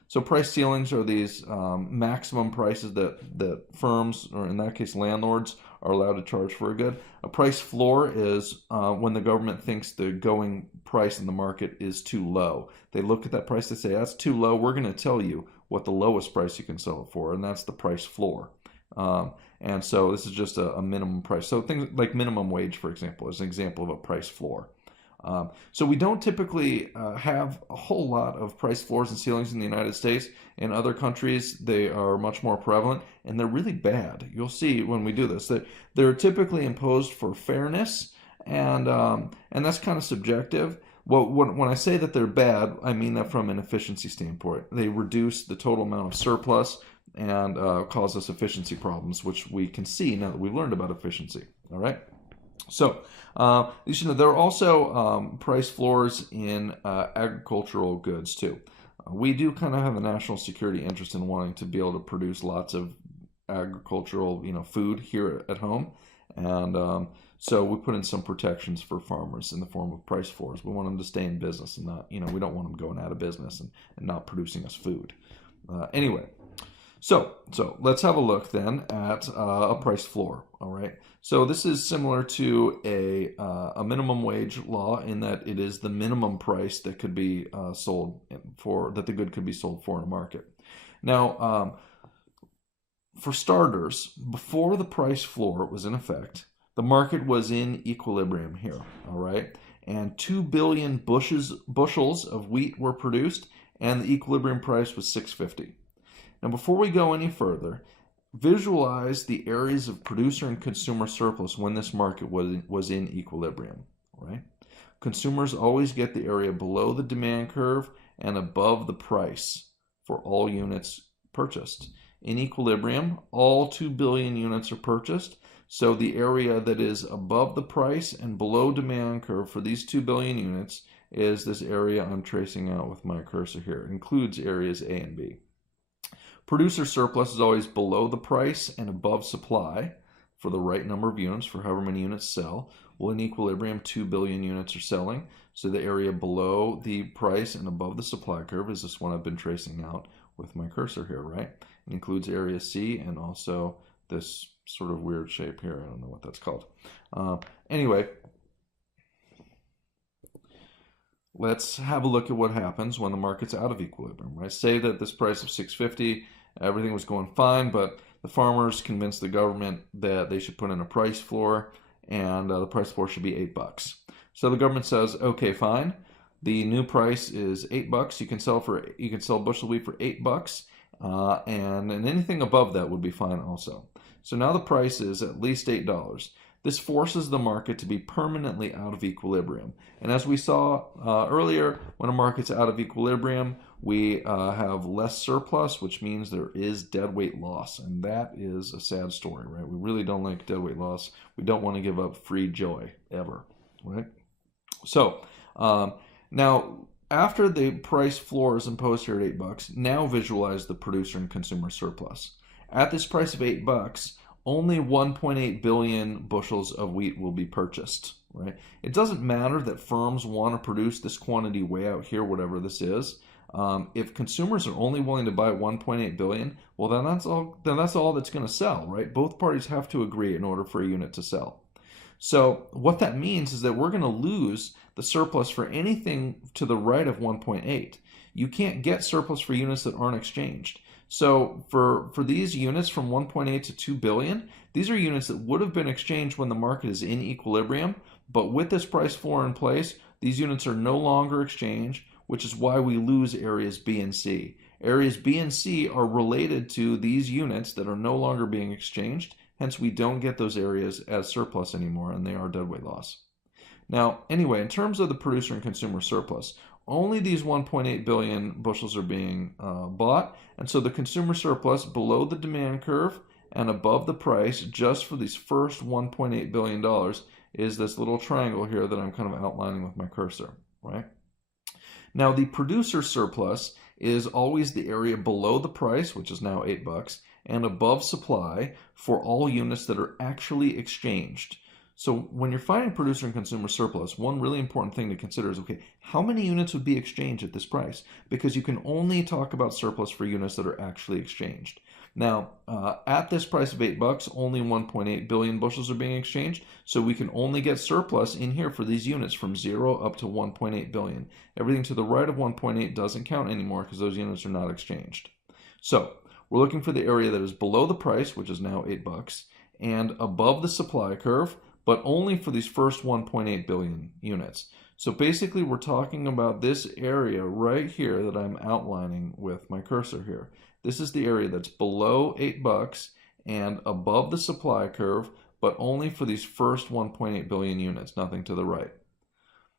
So price ceilings are these maximum prices that firms, or in that case landlords, are allowed to charge for a good. A price floor is when the government thinks the going price in the market is too low. They look at that price, they say, that's too low, we're going to tell you what the lowest price you can sell it for, and that's the price floor. And so this is just a minimum price. So things like minimum wage, for example, is an example of a price floor. So we don't typically have a whole lot of price floors and ceilings in the United States. In other countries, they are much more prevalent, and they're really bad. You'll see when we do this that they're typically imposed for fairness, and that's kind of subjective. Well, when I say that they're bad, I mean that from an efficiency standpoint. They reduce the total amount of surplus and cause us efficiency problems, which we can see now that we've learned about efficiency. All right. So, you should know there are also price floors in agricultural goods too. We do kind of have a national security interest in wanting to be able to produce lots of agricultural, food here at home, and so we put in some protections for farmers in the form of price floors. We want them to stay in business and not, we don't want them going out of business and not producing us food. Anyway. So let's have a look then at a price floor. All right. So this is similar to a minimum wage law in that it is the minimum price that could be sold for, that the good could be sold for in a market. Now, for starters, before the price floor was in effect, the market was in equilibrium here. All right. And 2 billion bushels of wheat were produced, and the equilibrium price was $6.50. Now, before we go any further, visualize the areas of producer and consumer surplus when this market was in equilibrium, right? Consumers always get the area below the demand curve and above the price for all units purchased. In equilibrium, all 2 billion units are purchased, so the area that is above the price and below demand curve for these 2 billion units is this area I'm tracing out with my cursor here. It includes areas A and B. Producer surplus is always below the price and above supply for the right number of units for however many units sell. Well, in equilibrium, 2 billion units are selling. So the area below the price and above the supply curve is this one I've been tracing out with my cursor here, right? It includes area C and also this sort of weird shape here. I don't know what that's called. Anyway, let's have a look at what happens when the market's out of equilibrium, right? Say that this price of $6.50, everything was going fine, but the farmers convinced the government that they should put in a price floor, and the price floor should be $8. So the government says, okay, fine. The new price is $8. You can sell bushel wheat for $8, and anything above that would be fine also. So now the price is at least $8. This forces the market to be permanently out of equilibrium. And as we saw earlier, when a market's out of equilibrium, we have less surplus, which means there is deadweight loss. And that is a sad story, right? We really don't like deadweight loss. We don't want to give up free joy ever, right? So now, after the price floor is imposed here at $8, now visualize the producer and consumer surplus. At this price of $8, only 1.8 billion bushels of wheat will be purchased, right? It doesn't matter that firms want to produce this quantity way out here, whatever this is. If consumers are only willing to buy 1.8 billion, well, then that's all that's going to sell, right? Both parties have to agree in order for a unit to sell. So what that means is that we're going to lose the surplus for anything to the right of 1.8. You can't get surplus for units that aren't exchanged. So for these units from 1.8 to 2 billion, these are units that would have been exchanged when the market is in equilibrium, but with this price floor in place, these units are no longer exchanged, which is why we lose areas B and C. Areas B and C are related to these units that are no longer being exchanged, hence we don't get those areas as surplus anymore, and they are deadweight loss. Now, anyway, in terms of the producer and consumer surplus, only these 1.8 billion bushels are being bought, and so the consumer surplus below the demand curve and above the price just for these first $1.8 billion is this little triangle here that I'm kind of outlining with my cursor, right? Now, the producer surplus is always the area below the price, which is now $8, and above supply for all units that are actually exchanged. So when you're finding producer and consumer surplus, one really important thing to consider is, okay, how many units would be exchanged at this price? Because you can only talk about surplus for units that are actually exchanged. Now, at this price of $8, only 1.8 billion bushels are being exchanged, so we can only get surplus in here for these units from 0 up to 1.8 billion. Everything to the right of 1.8 doesn't count anymore because those units are not exchanged. So we're looking for the area that is below the price, which is now $8, and above the supply curve, but only for these first 1.8 billion units. So basically we're talking about this area right here that I'm outlining with my cursor here. This is the area that's below $8 and above the supply curve, but only for these first 1.8 billion units, nothing to the right.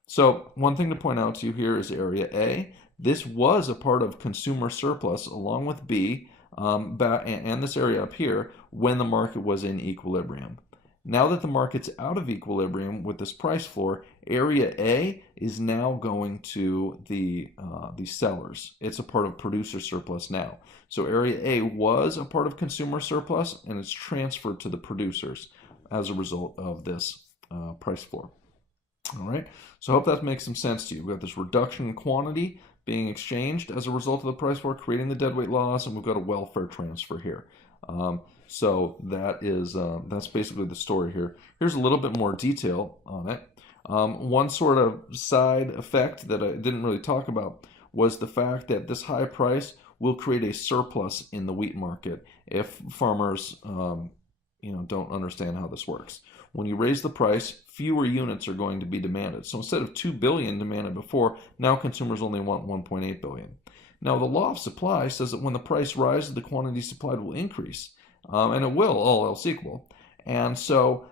So one thing to point out to you here is area A. This was a part of consumer surplus along with B and this area up here when the market was in equilibrium. Now that the market's out of equilibrium with this price floor, area A is now going to the sellers. It's a part of producer surplus now. So area A was a part of consumer surplus, and it's transferred to the producers as a result of this price floor. All right, so I hope that makes some sense to you. We've got this reduction in quantity being exchanged as a result of the price floor, creating the deadweight loss, and we've got a welfare transfer here. So that's basically the story here. Here's a little bit more detail on it. One sort of side effect that I didn't really talk about was the fact that this high price will create a surplus in the wheat market if farmers don't understand how this works. When you raise the price, fewer units are going to be demanded. So instead of 2 billion demanded before, now consumers only want 1.8 billion. Now the law of supply says that when the price rises, the quantity supplied will increase. And it will, all else equal. And so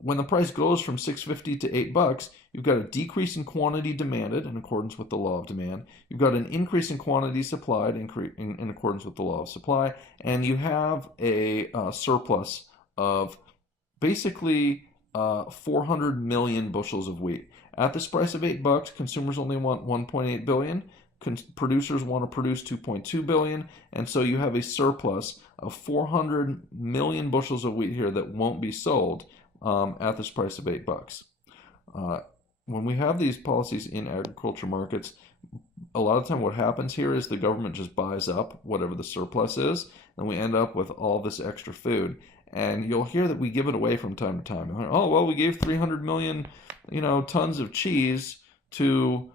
when the price goes from $6.50 to $8, you've got a decrease in quantity demanded in accordance with the law of demand. You've got an increase in quantity supplied in accordance with the law of supply. And you have a surplus of basically 400 million bushels of wheat. At this price of $8, consumers only want 1.8 billion. Producers want to produce 2.2 billion, and so you have a surplus of 400 million bushels of wheat here that won't be sold at this price of $8. When we have these policies in agriculture markets, a lot of time what happens here is the government just buys up whatever the surplus is, and we end up with all this extra food. And you'll hear that we give it away from time to time. Oh, well, we gave 300 million, tons of cheese to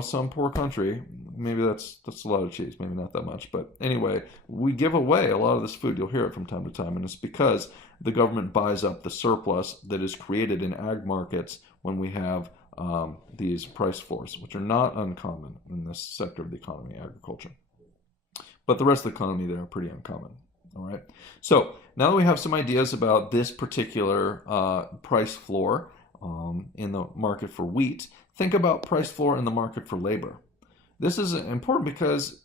some poor country. Maybe that's a lot of cheese, maybe not that much. But anyway, we give away a lot of this food. You'll hear it from time to time. And it's because the government buys up the surplus that is created in ag markets when we have these price floors, which are not uncommon in this sector of the economy, agriculture. But the rest of the economy, they are pretty uncommon. All right. So now that we have some ideas about this particular price floor in the market for wheat, think about price floor in the market for labor. This is important because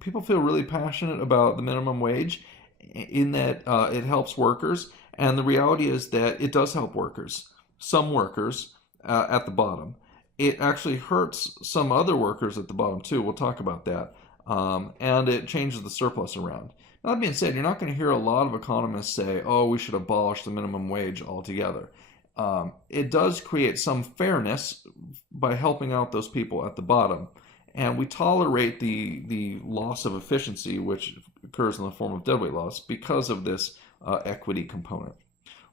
people feel really passionate about the minimum wage in that it helps workers, and the reality is that it does help workers. Some workers at the bottom. It actually hurts some other workers at the bottom too. We'll talk about that. And it changes the surplus around. Now, that being said, you're not going to hear a lot of economists say, oh, we should abolish the minimum wage altogether. It does create some fairness by helping out those people at the bottom. And we tolerate the loss of efficiency, which occurs in the form of deadweight loss, because of this equity component.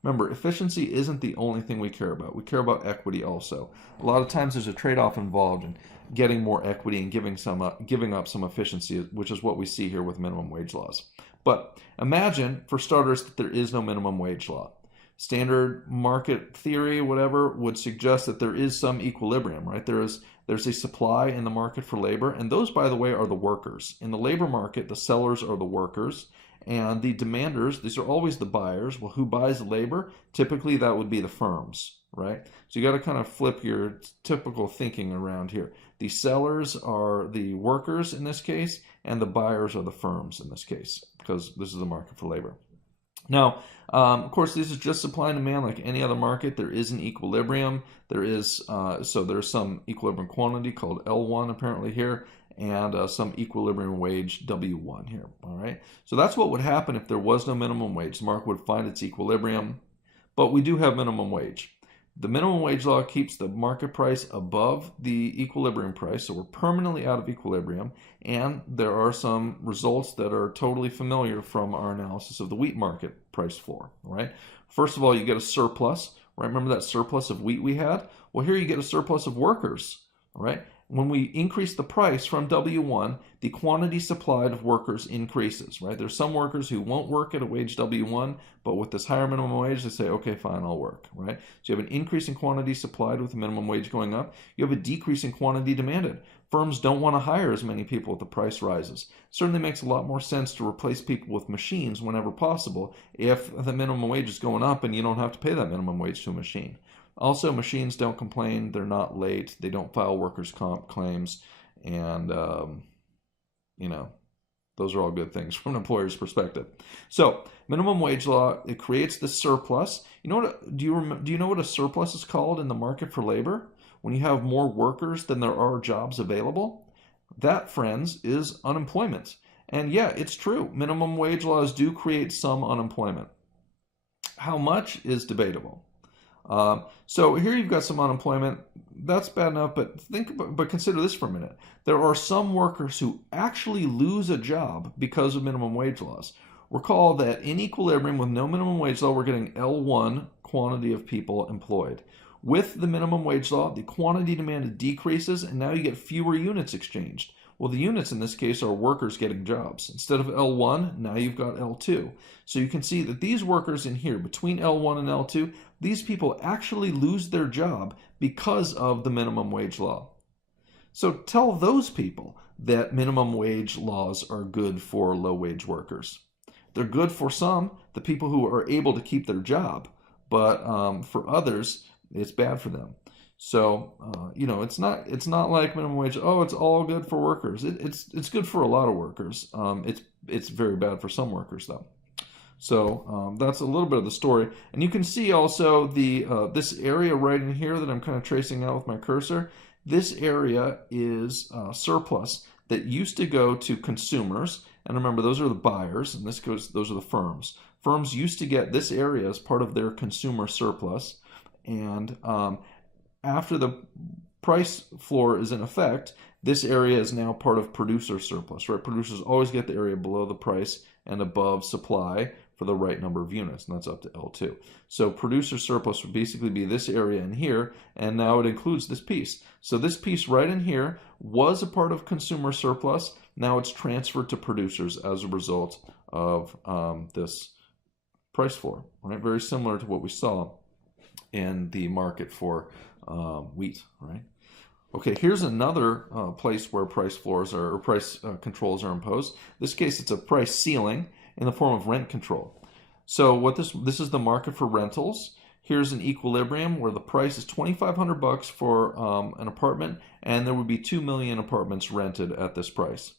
Remember, efficiency isn't the only thing we care about. We care about equity also. A lot of times there's a trade-off involved in getting more equity and giving up some efficiency, which is what we see here with minimum wage laws. But imagine, for starters, that there is no minimum wage law. Standard market theory, whatever, would suggest that there is some equilibrium, right? There's a supply in the market for labor, and those, by the way, are the workers. In the labor market, the sellers are the workers, and the demanders, these are always the buyers. Well, who buys the labor? Typically, that would be the firms, right? So you got to kind of flip your typical thinking around here. The sellers are the workers in this case, and the buyers are the firms in this case, because this is the market for labor. Now, of course, this is just supply and demand like any other market. There is an equilibrium. There is so there's some equilibrium quantity called L1 apparently here, and some equilibrium wage W1 here. All right. So that's what would happen if there was no minimum wage. The market would find its equilibrium, but we do have minimum wage. The minimum wage law keeps the market price above the equilibrium price, so we're permanently out of equilibrium, and there are some results that are totally familiar from our analysis of the wheat market price floor, right? First of all, you get a surplus, right? Remember that surplus of wheat we had? Well, here you get a surplus of workers, all right? When we increase the price from W1, the quantity supplied of workers increases, right? There's some workers who won't work at a wage W1, but with this higher minimum wage, they say, okay, fine, I'll work, right? So you have an increase in quantity supplied with the minimum wage going up. You have a decrease in quantity demanded. Firms don't want to hire as many people if the price rises. Certainly makes a lot more sense to replace people with machines whenever possible if the minimum wage is going up and you don't have to pay that minimum wage to a machine. Also, machines don't complain, they're not late, they don't file workers' comp claims, and, those are all good things from an employer's perspective. So, minimum wage law, it creates the surplus. Do you know what a surplus is called in the market for labor? When you have more workers than there are jobs available? That, friends, is unemployment. And yeah, it's true. Minimum wage laws do create some unemployment. How much is debatable. So here you've got some unemployment. That's bad enough, but consider this for a minute. There are some workers who actually lose a job because of minimum wage laws. Recall that in equilibrium with no minimum wage law, we're getting L1 quantity of people employed. With the minimum wage law, the quantity demanded decreases, and now you get fewer units exchanged. Well, the units in this case are workers getting jobs. Instead of L1, now you've got L2. So you can see that these workers in here, between L1 and L2, these people actually lose their job because of the minimum wage law. So tell those people that minimum wage laws are good for low-wage workers. They're good for some, the people who are able to keep their job, but for others, it's bad for them. So, it's not like minimum wage, oh, it's all good for workers. It's good for a lot of workers. It's very bad for some workers, though. So that's a little bit of the story. And you can see also this area right in here that I'm kind of tracing out with my cursor. This area is surplus that used to go to consumers. And remember, those are the buyers, and those are the firms. Firms used to get this area as part of their consumer surplus. And after the price floor is in effect, this area is now part of producer surplus, right? Producers always get the area below the price and above supply for the right number of units, and that's up to L2. So producer surplus would basically be this area in here, and now it includes this piece. So this piece right in here was a part of consumer surplus. Now it's transferred to producers as a result of this price floor, right? Very similar to what we saw in the market for wheat, right? Okay, here's another place where price floors or price controls are imposed. In this case, it's a price ceiling. in the form of rent control. So what this is the market for rentals. Here's an equilibrium where the price is $2,500 for an apartment, and there would be 2 million apartments rented at this price.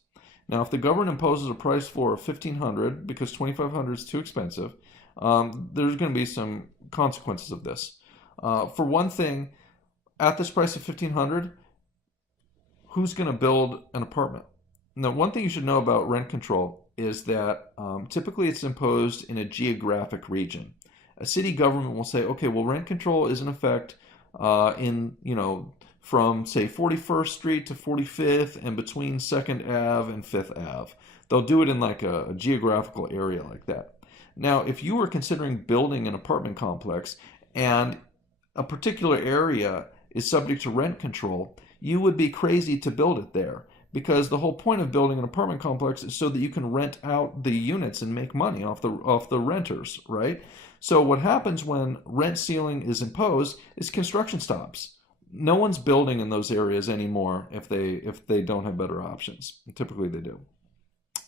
Now, if the government imposes a price floor of $1,500 because $2,500 is too expensive, there's going to be some consequences of this. For one thing, at this price of $1,500, who's going to build an apartment? Now, one thing you should know about rent control is that typically it's imposed in a geographic region. A city government will say, okay, well, rent control is in effect from say 41st Street to 45th and between 2nd Ave and 5th Ave. They'll do it in like a geographical area like that. Now, if you were considering building an apartment complex and a particular area is subject to rent control, you would be crazy to build it there, because the whole point of building an apartment complex is so that you can rent out the units and make money off the renters, right? So what happens when rent ceiling is imposed is construction stops. No one's building in those areas anymore if they don't have better options. Typically they do.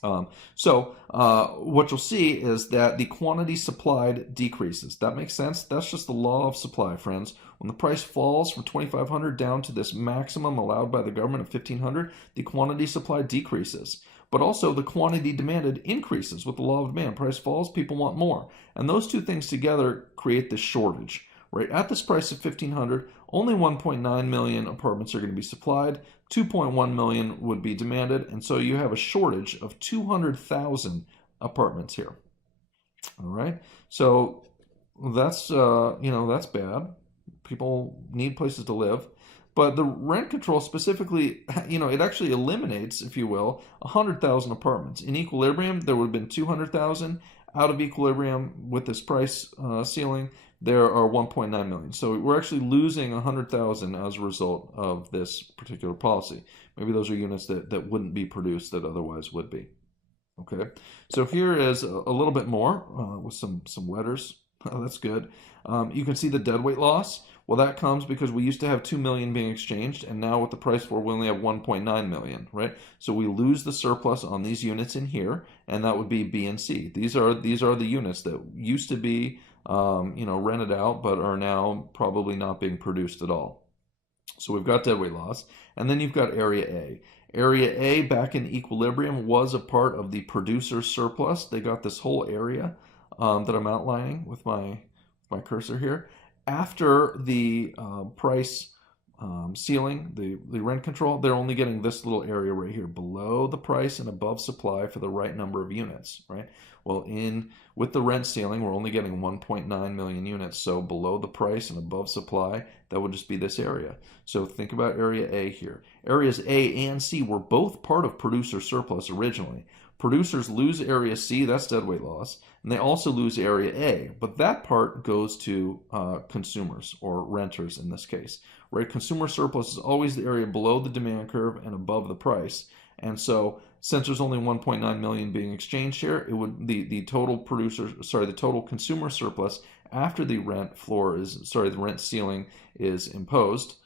What you'll see is that the quantity supplied decreases. That makes sense? That's just the law of supply, friends. When the price falls from $2,500 down to this maximum allowed by the government of $1,500, the quantity supplied decreases. But also the quantity demanded increases with the law of demand. Price falls, people want more. And those two things together create this shortage. Right? At this price of $1,500, only 1.9 million apartments are going to be supplied. 2.1 million would be demanded, and so you have a shortage of 200,000 apartments here. All right, so that's that's bad. People need places to live, but the rent control specifically, it actually eliminates, if you will, 100,000 apartments. In equilibrium, there would have been 200,000. Out of equilibrium with this price ceiling, there are 1.9 million. So we're actually losing 100,000 as a result of this particular policy. Maybe those are units that wouldn't be produced that otherwise would be. Okay, so here is a little bit more with some letters. Oh, that's good. You can see the deadweight loss. Well, that comes because we used to have 2 million being exchanged, and now with the price floor, we only have 1.9 million, right? So we lose the surplus on these units in here, and that would be B and C. These are the units that used to be, rented out, but are now probably not being produced at all. So we've got deadweight loss, and then you've got area A. Area A, back in equilibrium, was a part of the producer's surplus. They got this whole area that I'm outlining with my cursor here. After the price ceiling, the rent control, they're only getting this little area right here, below the price and above supply for the right number of units, right? Well, with the rent ceiling, we're only getting 1.9 million units, so below the price and above supply, that would just be this area. So think about area A here. Areas A and C were both part of producer surplus originally. Producers lose area C, that's deadweight loss, and they also lose area A, but that part goes to consumers, or renters in this case, right? Consumer surplus is always the area below the demand curve and above the price, and so since there's only 1.9 million being exchanged here, it would the total consumer surplus after the the rent ceiling is imposed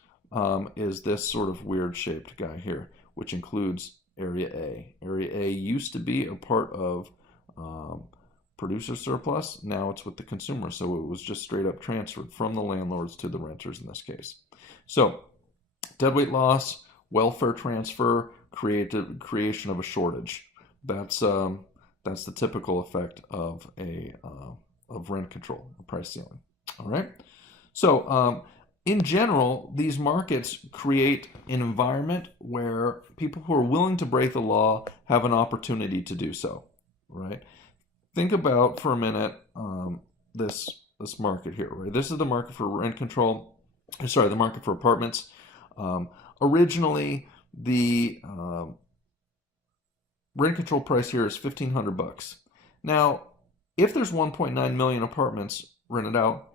is this sort of weird shaped guy here, which includes area A. Area A used to be a part of producer surplus. Now it's with the consumer, so it was just straight up transferred from the landlords to the renters in this case. So deadweight loss, welfare transfer, creation of a shortage. That's the typical effect of of rent control, price ceiling. All right. So in general, these markets create an environment where people who are willing to break the law have an opportunity to do so, right? Think about for a minute this market here, right? This is the market for rent control. Sorry, the market for apartments. Originally, the rent control price here is $1,500. Now, if there's 1.9 million apartments rented out,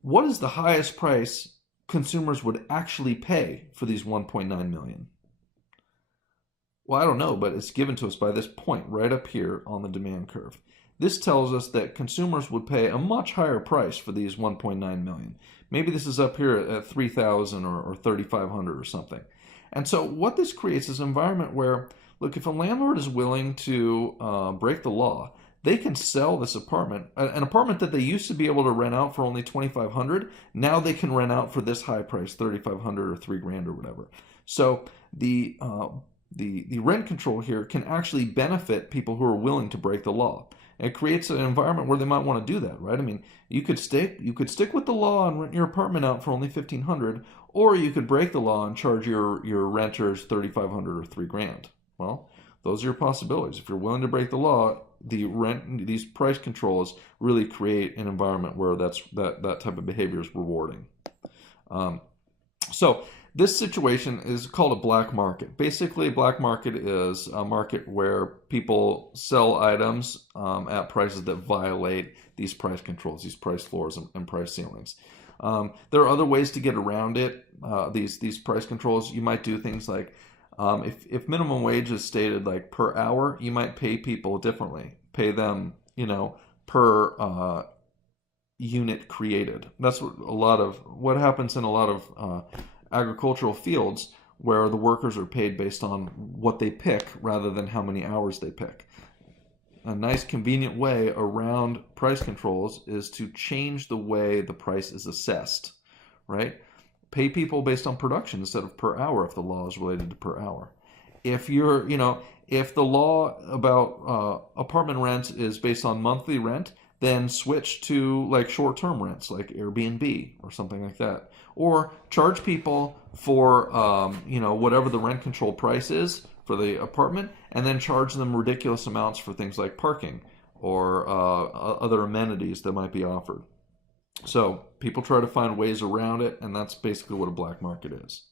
what is the highest price consumers would actually pay for these 1.9 million? Well, I don't know, but it's given to us by this point right up here on the demand curve. This tells us that consumers would pay a much higher price for these 1.9 million. Maybe this is up here at 3,000 or 3,500 or something. And so what this creates is an environment where, look, if a landlord is willing to break the law, they can sell this apartment, an apartment that they used to be able to rent out for only $2,500. Now they can rent out for this high price, $3,500 or $3,000 or whatever. So the rent control here can actually benefit people who are willing to break the law. It creates an environment where they might want to do that, right? I mean, you could stick with the law and rent your apartment out for only $1,500, or you could break the law and charge your renters $3,500 or $3,000. Well, those are your possibilities. If you're willing to break the law, these price controls really create an environment where that type of behavior is rewarding. So this situation is called a black market. Basically, a black market is a market where people sell items at prices that violate these price controls, these price floors and price ceilings. There are other ways to get around it. These price controls, you might do things like if minimum wage is stated like per hour, you might pay people differently. Pay them, per unit created. That's what happens in a lot of agricultural fields, where the workers are paid based on what they pick rather than how many hours they pick. A nice convenient way around price controls is to change the way the price is assessed, right? Pay people based on production instead of per hour if the law is related to per hour. If if the law about apartment rent is based on monthly rent, then switch to like short-term rents, like Airbnb or something like that. Or charge people for, whatever the rent control price is for the apartment, and then charge them ridiculous amounts for things like parking or other amenities that might be offered. So people try to find ways around it, and that's basically what a black market is.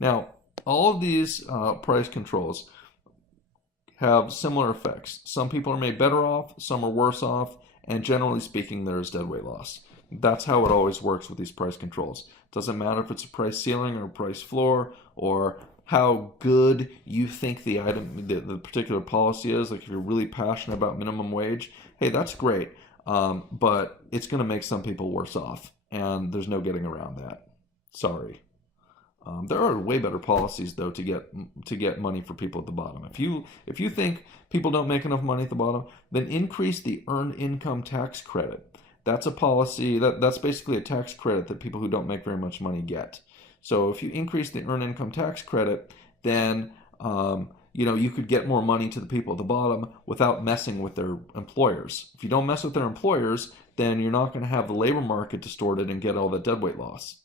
Now, all of these price controls have similar effects. Some people are made better off, some are worse off, and generally speaking, there is deadweight loss. That's how it always works with these price controls. Doesn't matter if it's a price ceiling or a price floor, or how good you think the particular policy is. Like if you're really passionate about minimum wage, hey, that's great, but it's going to make some people worse off, and there's no getting around that. Sorry. There are way better policies though to get money for people at the bottom. If you think people don't make enough money at the bottom, then increase the earned income tax credit. That's a policy that's basically a tax credit that people who don't make very much money get. So if you increase the earned income tax credit, then you could get more money to the people at the bottom without messing with their employers. If you don't mess with their employers, then you're not going to have the labor market distorted and get all the deadweight loss.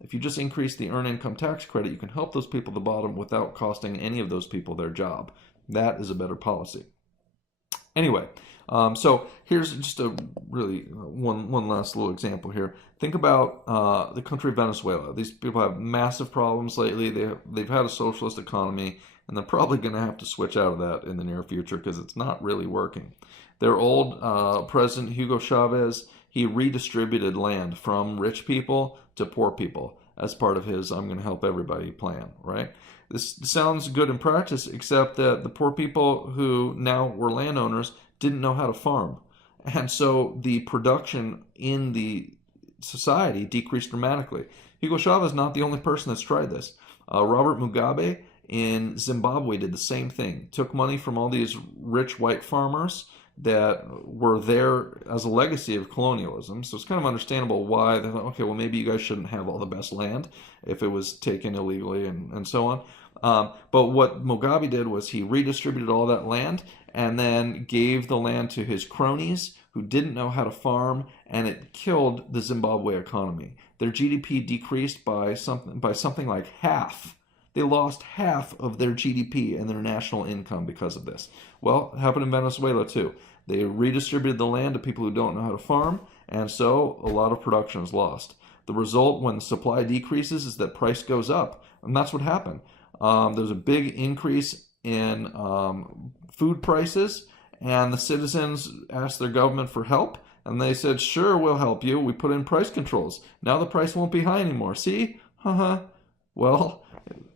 If you just increase the earned income tax credit, you can help those people at the bottom without costing any of those people their job. That is a better policy. Anyway, so here's just a really one last little example here. Think about the country of Venezuela. These people have massive problems lately. They've had a socialist economy, and they're probably going to have to switch out of that in the near future because it's not really working. Their old president, Hugo Chavez, he redistributed land from rich people to poor people as part of his I'm going to help everybody plan, right? This sounds good in practice, except that the poor people who now were landowners didn't know how to farm. And so the production in the society decreased dramatically. Hugo Chavez is not the only person that's tried this. Robert Mugabe in Zimbabwe did the same thing. Took money from all these rich white farmers that were there as a legacy of colonialism. So it's kind of understandable why they thought, okay, well, maybe you guys shouldn't have all the best land if it was taken illegally and so on. But what Mugabe did was he redistributed all that land and then gave the land to his cronies who didn't know how to farm, and it killed the Zimbabwe economy. Their GDP decreased by something like half. They lost half of their GDP and their national income because of this. Well, it happened in Venezuela too. They redistributed the land to people who don't know how to farm, and so a lot of production is lost. The result when the supply decreases is that price goes up, and that's what happened. There's a big increase in food prices, and the citizens asked their government for help, and they said, sure, we'll help you. We put in price controls. Now the price won't be high anymore. See? Well,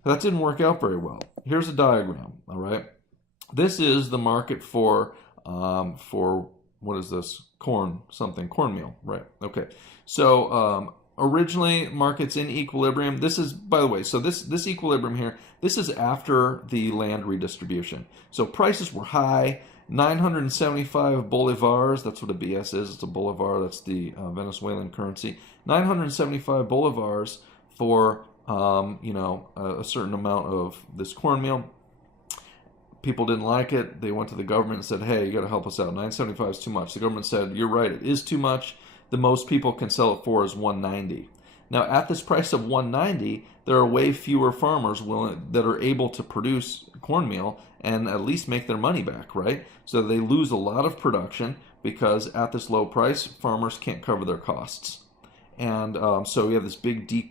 that didn't work out very well. Here's a diagram, all right? This is the market for what is this? Cornmeal, right? Okay. So originally markets in equilibrium. This is, by the way, so this equilibrium here, this is after the land redistribution. So prices were high, 975 bolivars, that's what a BS is. It's a bolivar, that's the Venezuelan currency. 975 bolivars for, a certain amount of this cornmeal. People didn't like it. They went to the government and said, hey, you got to help us out. 975 is too much. The government said, you're right, it is too much. The most people can sell it for is 190. Now, at this price of 190, there are way fewer farmers that are able to produce cornmeal and at least make their money back, right? So they lose a lot of production because at this low price, farmers can't cover their costs. And so you have this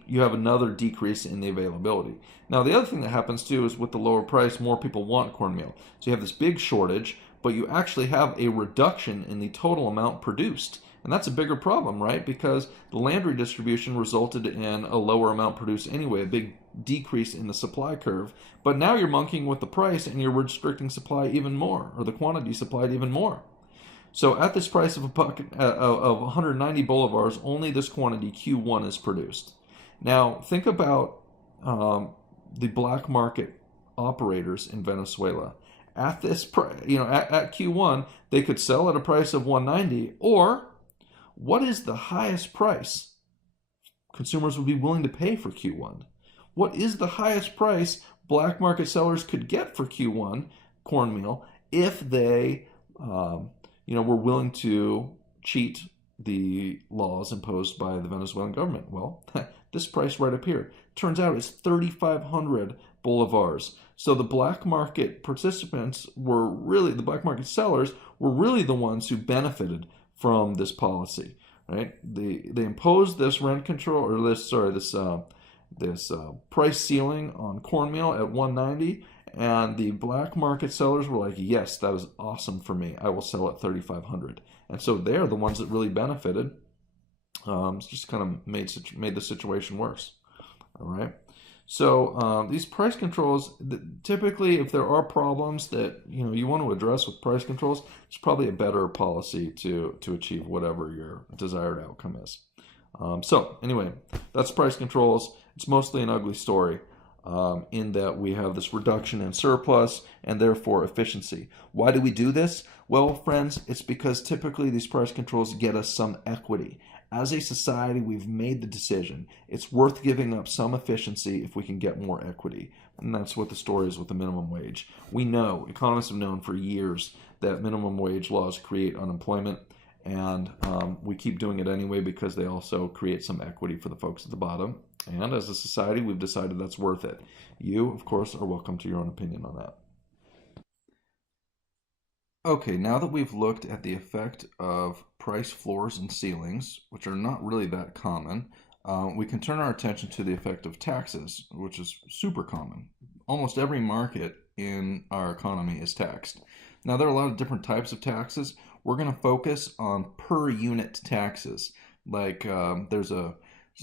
you have another decrease in the availability. Now, the other thing that happens too is with the lower price, more people want cornmeal. So you have this big shortage, but you actually have a reduction in the total amount produced. And that's a bigger problem, right? Because the land redistribution resulted in a lower amount produced anyway, a big decrease in the supply curve. But now you're monkeying with the price and you're restricting supply even more, or the quantity supplied even more. So at this price of of 190 bolivars, only this quantity Q1 is produced. Now think about the black market operators in Venezuela. At this price, at Q1, they could sell at a price of 190, or what is the highest price consumers would be willing to pay for Q1? What is the highest price black market sellers could get for Q1 cornmeal if they were willing to cheat the laws imposed by the Venezuelan government? Well, this price right up here turns out is 3,500 bolivars. So the black market participants the black market sellers were really the ones who benefited from this policy, right? They imposed this rent control, or this price ceiling on cornmeal at 190. And the black market sellers were like, yes, that is awesome for me. I will sell at 3,500. And so they're the ones that really benefited. It's just kind of made the situation worse. All right. So these price controls, typically, if there are problems that you want to address with price controls, it's probably a better policy to achieve whatever your desired outcome is. So anyway, that's price controls. It's mostly an ugly story. In that we have this reduction in surplus and therefore efficiency. Why do we do this? Well, friends, it's because typically these price controls get us some equity. As a society, we've made the decision. It's worth giving up some efficiency if we can get more equity. And that's what the story is with the minimum wage. We know, economists have known for years that minimum wage laws create unemployment. And we keep doing it anyway because they also create some equity for the folks at the bottom. And as a society, we've decided that's worth it. You, of course, are welcome to your own opinion on that. Okay, now that we've looked at the effect of price floors and ceilings, which are not really that common, we can turn our attention to the effect of taxes, which is super common. Almost every market in our economy is taxed. Now, there are a lot of different types of taxes. We're going to focus on per unit taxes. Like there's a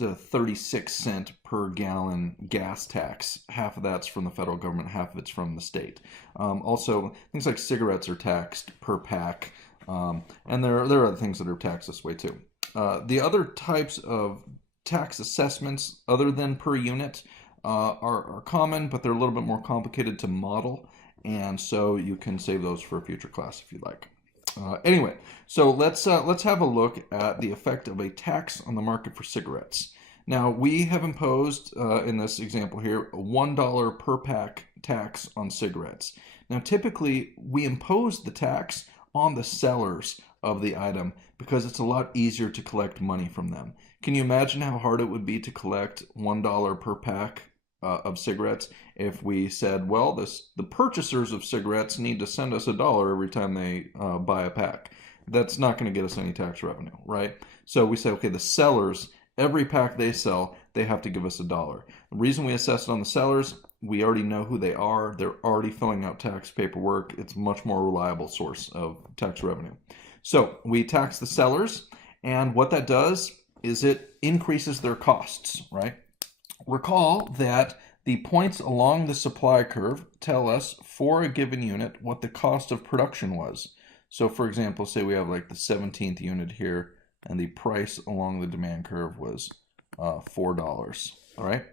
36-cent per gallon gas tax. Half of that's from the federal government, half of it's from the state. Also, things like cigarettes are taxed per pack, and there are other things that are taxed this way too. The other types of tax assessments other than per unit are common, but they're a little bit more complicated to model, and so you can save those for a future class if you'd like. Anyway, so let's have a look at the effect of a tax on the market for cigarettes. Now, we have imposed, in this example here, a $1 per pack tax on cigarettes. Now, typically, we impose the tax on the sellers of the item because it's a lot easier to collect money from them. Can you imagine how hard it would be to collect $1 per pack of cigarettes if we said, well, the purchasers of cigarettes need to send us $1 every time they buy a pack? That's not going to get us any tax revenue, right? So we say, okay, the sellers, every pack they sell, they have to give us $1. The reason we assess it on the sellers, we already know who they are. They're already filling out tax paperwork. It's a much more reliable source of tax revenue. So we tax the sellers, and what that does is it increases their costs, right? Recall that the points along the supply curve tell us for a given unit what the cost of production was. So for example, say we have like the 17th unit here, and the price along the demand curve was $4. All right.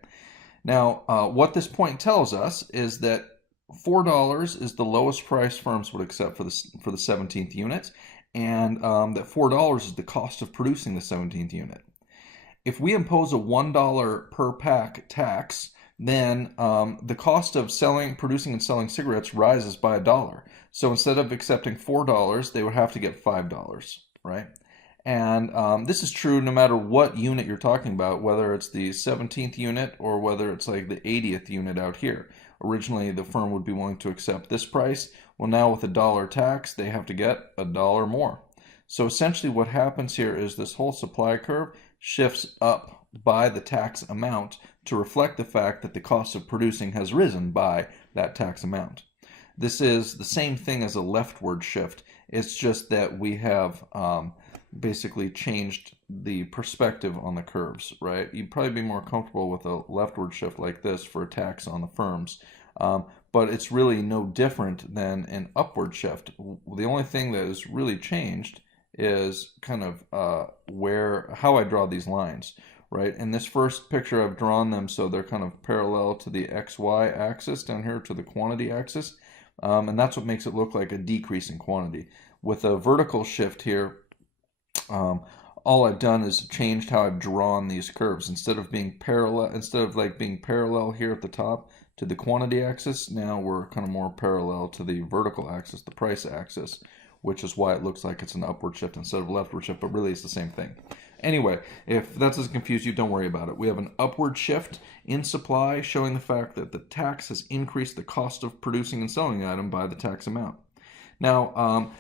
Now, what this point tells us is that $4 is the lowest price firms would accept for the 17th unit, and that $4 is the cost of producing the 17th unit. If we impose a $1 per pack tax, then the cost of producing and selling cigarettes rises by $1. So instead of accepting $4, they would have to get $5, right? And this is true no matter what unit you're talking about, whether it's the 17th unit or whether it's like the 80th unit out here. Originally, the firm would be willing to accept this price. Well, now with $1 tax, they have to get $1 more. So essentially what happens here is this whole supply curve shifts up by the tax amount to reflect the fact that the cost of producing has risen by that tax amount. This is the same thing as a leftward shift. It's just that we have basically changed the perspective on the curves, right? You'd probably be more comfortable with a leftward shift like this for a tax on the firms. But it's really no different than an upward shift. The only thing that has really changed is kind of how I draw these lines, right? In this first picture, I've drawn them so they're kind of parallel to the XY axis down here to the quantity axis, and that's what makes it look like a decrease in quantity. With a vertical shift here, all I've done is changed how I've drawn these curves. Instead of being parallel here at the top to the quantity axis, now we're kind of more parallel to the vertical axis, the price axis, which is why it looks like it's an upward shift instead of a leftward shift, but really it's the same thing. Anyway, if that doesn't confuse you, don't worry about it. We have an upward shift in supply showing the fact that the tax has increased the cost of producing and selling the item by the tax amount. Now,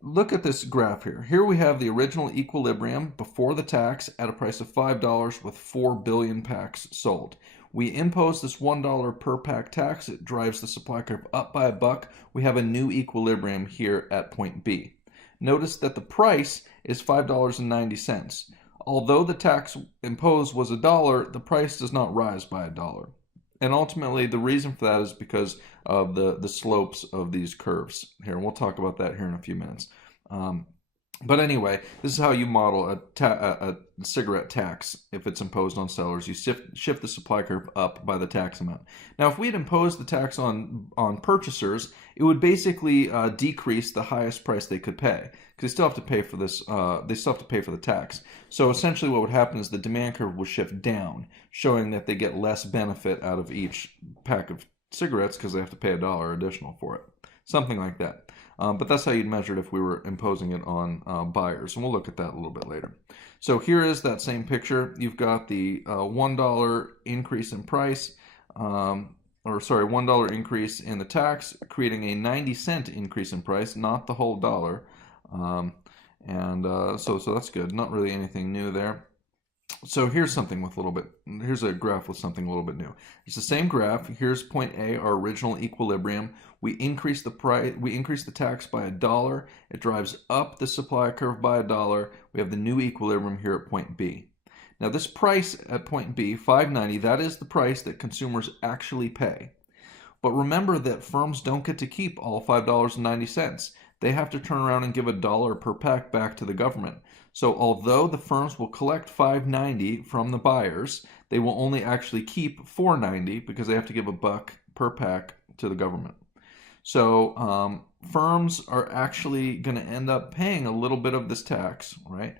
look at this graph here. Here we have the original equilibrium before the tax at a price of $5 with 4 billion packs sold. We impose this $1 per pack tax. It drives the supply curve up by $1. We have a new equilibrium here at point B. Notice that the price is $5.90. Although the tax imposed was $1, the price does not rise by $1. And ultimately, the reason for that is because of the slopes of these curves here. And we'll talk about that here in a few minutes. But anyway, this is how you model a cigarette tax if it's imposed on sellers. You shift the supply curve up by the tax amount. Now, if we had imposed the tax on purchasers, it would basically decrease the highest price they could pay because they still have to pay for this. They still have to pay for the tax. So essentially, what would happen is the demand curve would shift down, showing that they get less benefit out of each pack of cigarettes because they have to pay $1 additional for it. Something like that. But that's how you'd measure it if we were imposing it on buyers. And we'll look at that a little bit later. So here is that same picture. You've got the $1 increase in price, $1 increase in the tax, creating a 90-cent increase in price, not the whole dollar. So that's good. Not really anything new there. So here's a graph with something a little bit new. It's the same graph. Here's point A, our original equilibrium. We increase the tax by $1. It drives up the supply curve by $1. We have the new equilibrium here at point B. Now this price at point B, $5.90, that is the price that consumers actually pay. But remember that firms don't get to keep all $5.90. They have to turn around and give $1 per pack back to the government. So although the firms will collect $5.90 from the buyers, they will only actually keep $4.90 because they have to give $1 per pack to the government. So firms are actually going to end up paying a little bit of this tax, right?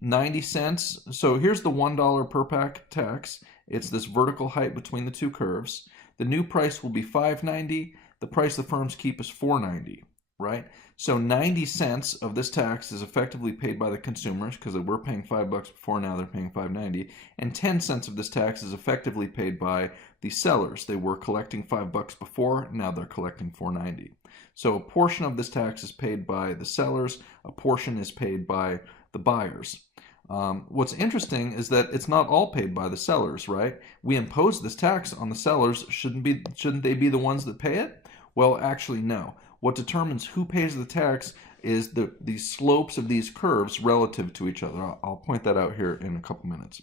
90 cents. So here's the $1 per pack tax. It's this vertical height between the two curves. The new price will be $5.90. The price the firms keep is $4.90. Right? So 90 cents of this tax is effectively paid by the consumers because we're paying $5 before, now they're paying $5.90, and 10 cents of this tax is effectively paid by the sellers. They were collecting $5 before, now they're collecting $4.90. So a portion of this tax is paid by the sellers, a portion is paid by the buyers. What's interesting is that it's not all paid by the sellers, right? We impose this tax on the sellers. Shouldn't they be the ones that pay it? Well, actually, no. What determines who pays the tax is the slopes of these curves relative to each other. I'll point that out here in a couple minutes.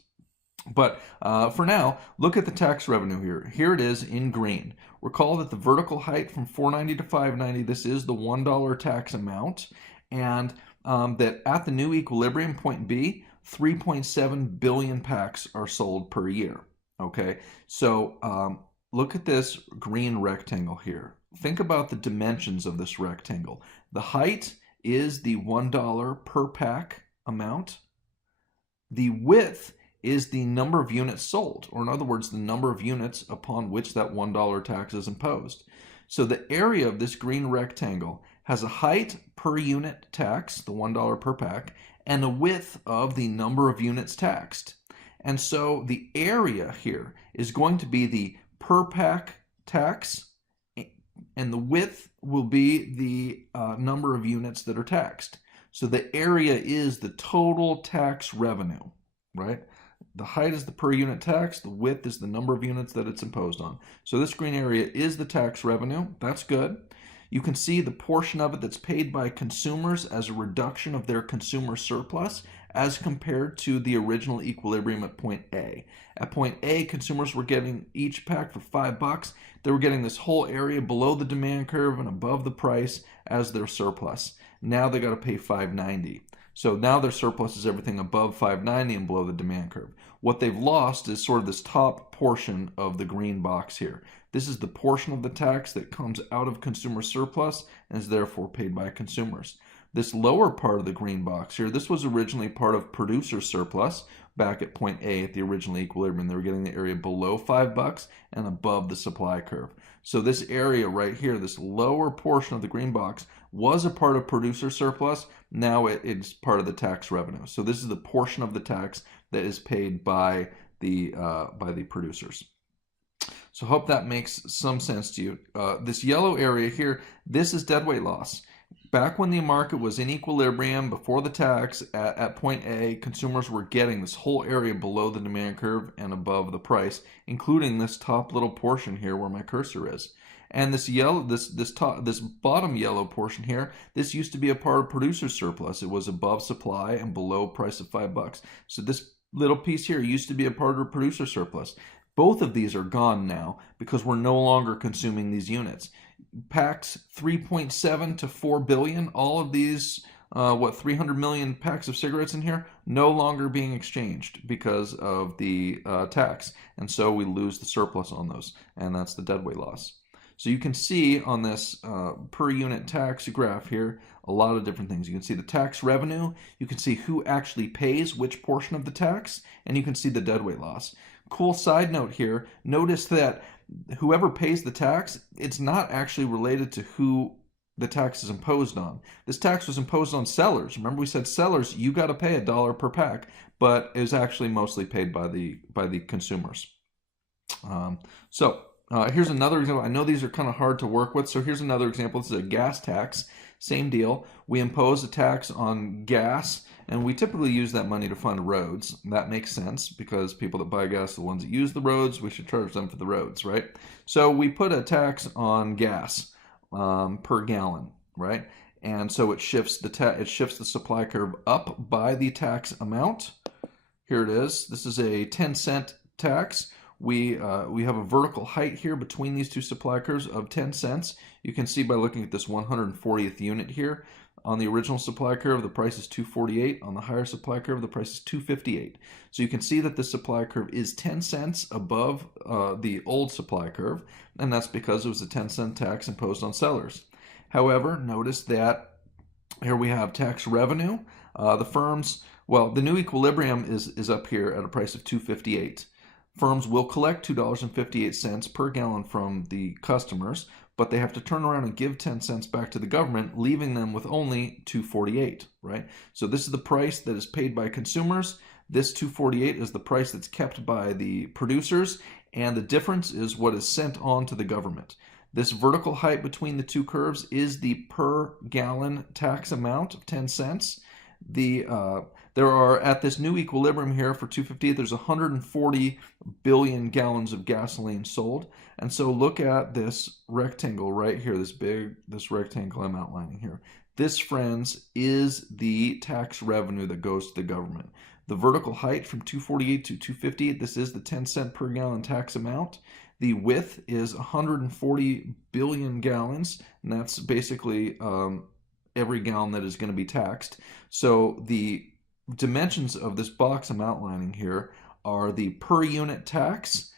But for now, look at the tax revenue here. Here it is in green. Recall that the vertical height from $4.90 to $5.90, this is the $1 tax amount, and that at the new equilibrium, point B, 3.7 billion packs are sold per year. Okay, so look at this green rectangle here. think about the dimensions of this rectangle. The height is the $1 per pack amount. The width is the number of units sold, or in other words, the number of units upon which that $1 tax is imposed. So the area of this green rectangle has a height per unit tax, the $1 per pack, and a width of the number of units taxed. And so the area here is going to be the per pack tax, and the width will be the number of units that are taxed. So the area is the total tax revenue, right? The height is the per unit tax, the width is the number of units that it's imposed on. So this green area is the tax revenue. That's good. You can see the portion of it that's paid by consumers as a reduction of their consumer surplus as compared to the original equilibrium at point A. At point A, consumers were getting each pack for $5. They were getting this whole area below the demand curve and above the price as their surplus. Now they got to pay $5.90. So now their surplus is everything above $5.90 and below the demand curve. What they've lost is sort of this top portion of the green box here. This is the portion of the tax that comes out of consumer surplus and is therefore paid by consumers. This lower part of the green box here, this was originally part of producer surplus back at point A at the original equilibrium. They were getting the area below $5 and above the supply curve. So this area right here, this lower portion of the green box, was a part of producer surplus. Now it's part of the tax revenue. So this is the portion of the tax that is paid by the producers. So hope that makes some sense to you. This yellow area here, this is deadweight loss. Back when the market was in equilibrium before the tax at point A, consumers were getting this whole area below the demand curve and above the price, including this top little portion here where my cursor is. And this yellow, this bottom yellow portion here, this used to be a part of producer surplus. It was above supply and below price of $5. So this little piece here used to be a part of producer surplus. Both of these are gone now because we're no longer consuming these units. Packs 3.7 to 4 billion, all of these, 300 million packs of cigarettes in here, no longer being exchanged because of the tax. And so we lose the surplus on those, and that's the deadweight loss. So you can see on this per unit tax graph here a lot of different things. You can see the tax revenue, you can see who actually pays which portion of the tax, and you can see the deadweight loss. Cool side note here, notice that whoever pays the tax, it's not actually related to who the tax is imposed on. This tax was imposed on sellers. Remember we said sellers, you got to pay $1 per pack, but it was actually mostly paid by the consumers. Here's another example. I know these are kind of hard to work with, so here's another example. This is a gas tax. Same deal. We impose a tax on gas, and we typically use that money to fund roads. That makes sense because people that buy gas are the ones that use the roads. We should charge them for the roads, right? So we put a tax on gas per gallon, right? And so it shifts the supply curve up by the tax amount. Here it is. This is a 10-cent tax. We have a vertical height here between these two supply curves of 10 cents. You can see by looking at this 140th unit here. On the original supply curve, the price is $2.48. On the higher supply curve, the price is $2.58. So you can see that the supply curve is 10 cents above the old supply curve, and that's because it was a 10-cent tax imposed on sellers. However, notice that here we have tax revenue. The new equilibrium is up here at a price of $2.58. Firms will collect $2.58 per gallon from the customers, but they have to turn around and give 10 cents back to the government, leaving them with only $2.48, right? So this is the price that is paid by consumers. This $2.48 is the price that's kept by the producers, and the difference is what is sent on to the government. This vertical height between the two curves is the per gallon tax amount of 10 cents. There are, at this new equilibrium here for $2.58, there's 140 billion gallons of gasoline sold. And so look at this rectangle right here, this rectangle I'm outlining here. This, friends, is the tax revenue that goes to the government. The vertical height from $2.48 to $2.58, this is the 10 cent per gallon tax amount. The width is 140 billion gallons, and that's basically every gallon that is going to be taxed. So the dimensions of this box I'm outlining here are the per unit tax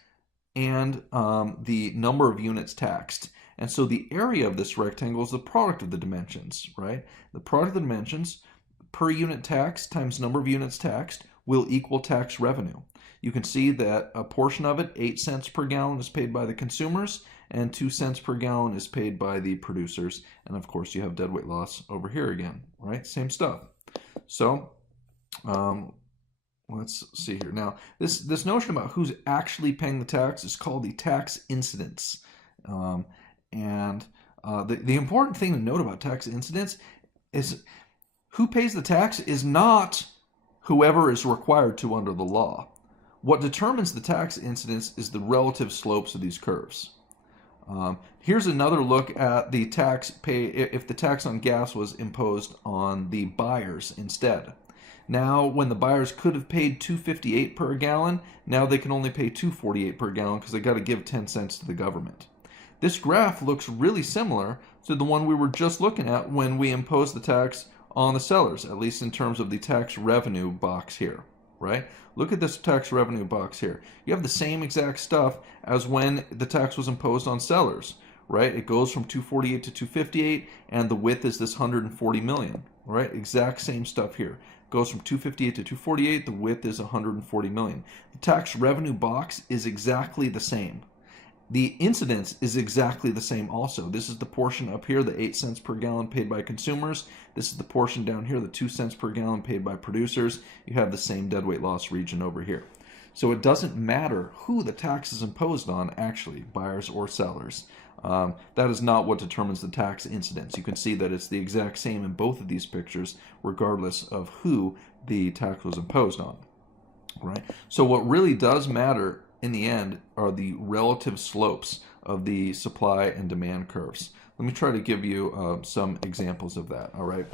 and the number of units taxed. And so the area of this rectangle is the product of the dimensions, right? The product of the dimensions per unit taxed times number of units taxed will equal tax revenue. You can see that a portion of it, 8 cents per gallon, is paid by the consumers, and 2 cents per gallon is paid by the producers. And of course, you have deadweight loss over here again, right? Same stuff. So let's see here. Now, this notion about who's actually paying the tax is called the tax incidence. The important thing to note about tax incidence is who pays the tax is not whoever is required to under the law. What determines the tax incidence is the relative slopes of these curves. Here's another look at the tax pay if the tax on gas was imposed on the buyers instead. Now, when the buyers could have paid $2.58 per gallon, now they can only pay $2.48 per gallon because they got to give 10 cents to the government. This graph looks really similar to the one we were just looking at when we imposed the tax on the sellers, at least in terms of the tax revenue box here, right? Look at this tax revenue box here. You have the same exact stuff as when the tax was imposed on sellers, right? It goes from 248 to 258, and the width is this 140 million, right? Exact same stuff here. It goes from 258 to 248, the width is 140 million. The tax revenue box is exactly the same. The incidence is exactly the same also. This is the portion up here, the 8 cents per gallon paid by consumers. This is the portion down here, the 2 cents per gallon paid by producers. You have the same deadweight loss region over here. So it doesn't matter who the tax is imposed on, actually, buyers or sellers. That is not what determines the tax incidence. You can see that it's the exact same in both of these pictures, regardless of who the tax was imposed on. Right? So what really does matter in the end are the relative slopes of the supply and demand curves. Let me try to give you some examples of that. All right.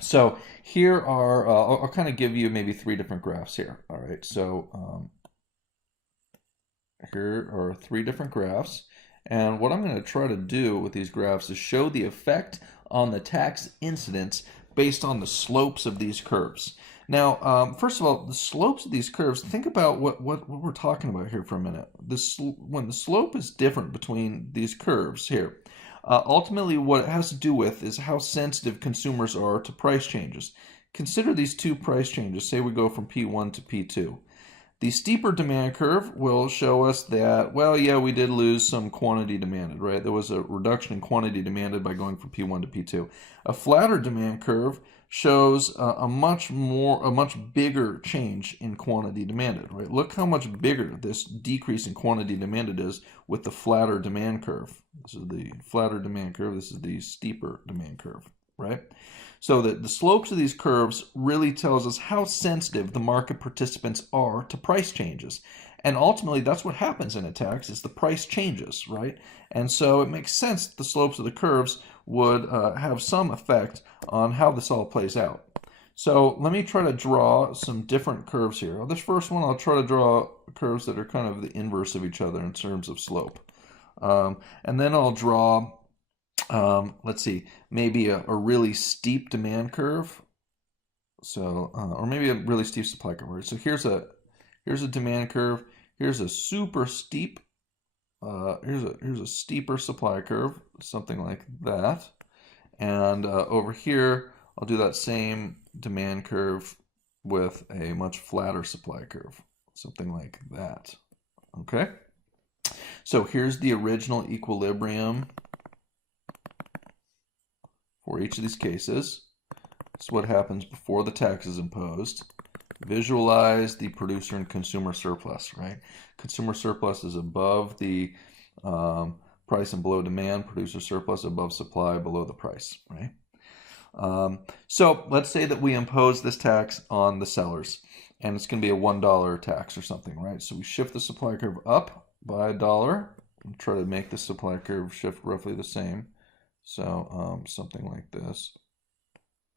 So here are, I'll kind of give you maybe 3 different graphs here. All right. So here are 3 different graphs. And what I'm going to try to do with these graphs is show the effect on the tax incidence based on the slopes of these curves. Now, first of all, the slopes of these curves, think about what we're talking about here for a minute. When the slope is different between these curves here, ultimately what it has to do with is how sensitive consumers are to price changes. Consider these 2 price changes. Say we go from P1 to P2. The steeper demand curve will show us that, well, yeah, we did lose some quantity demanded, right? There was a reduction in quantity demanded by going from P1 to P2. A flatter demand curve shows a much bigger change in quantity demanded, right? Look how much bigger this decrease in quantity demanded is with the flatter demand curve. This is the flatter demand curve. This is the steeper demand curve, right? So the slopes of these curves really tells us how sensitive the market participants are to price changes. And ultimately, that's what happens in a tax, is the price changes, right? And so it makes sense that the slopes of the curves would have some effect on how this all plays out. So let me try to draw some different curves here. This first one, I'll try to draw curves that are kind of the inverse of each other in terms of slope. And then I'll draw let's see, maybe a really steep demand curve. So, or maybe a really steep supply curve. Right? So here's a demand curve. Here's a super steep. Here's a steeper supply curve, something like that. And over here, I'll do that same demand curve with a much flatter supply curve, something like that. Okay. So here's the original equilibrium for each of these cases. This is what happens before the tax is imposed. Visualize the producer and consumer surplus, right? Consumer surplus is above the price and below demand. Producer surplus above supply, below the price, right? So let's say that we impose this tax on the sellers, and it's going to be a $1 tax or something, right? So we shift the supply curve up by $1 and try to make the supply curve shift roughly the same. So something like this.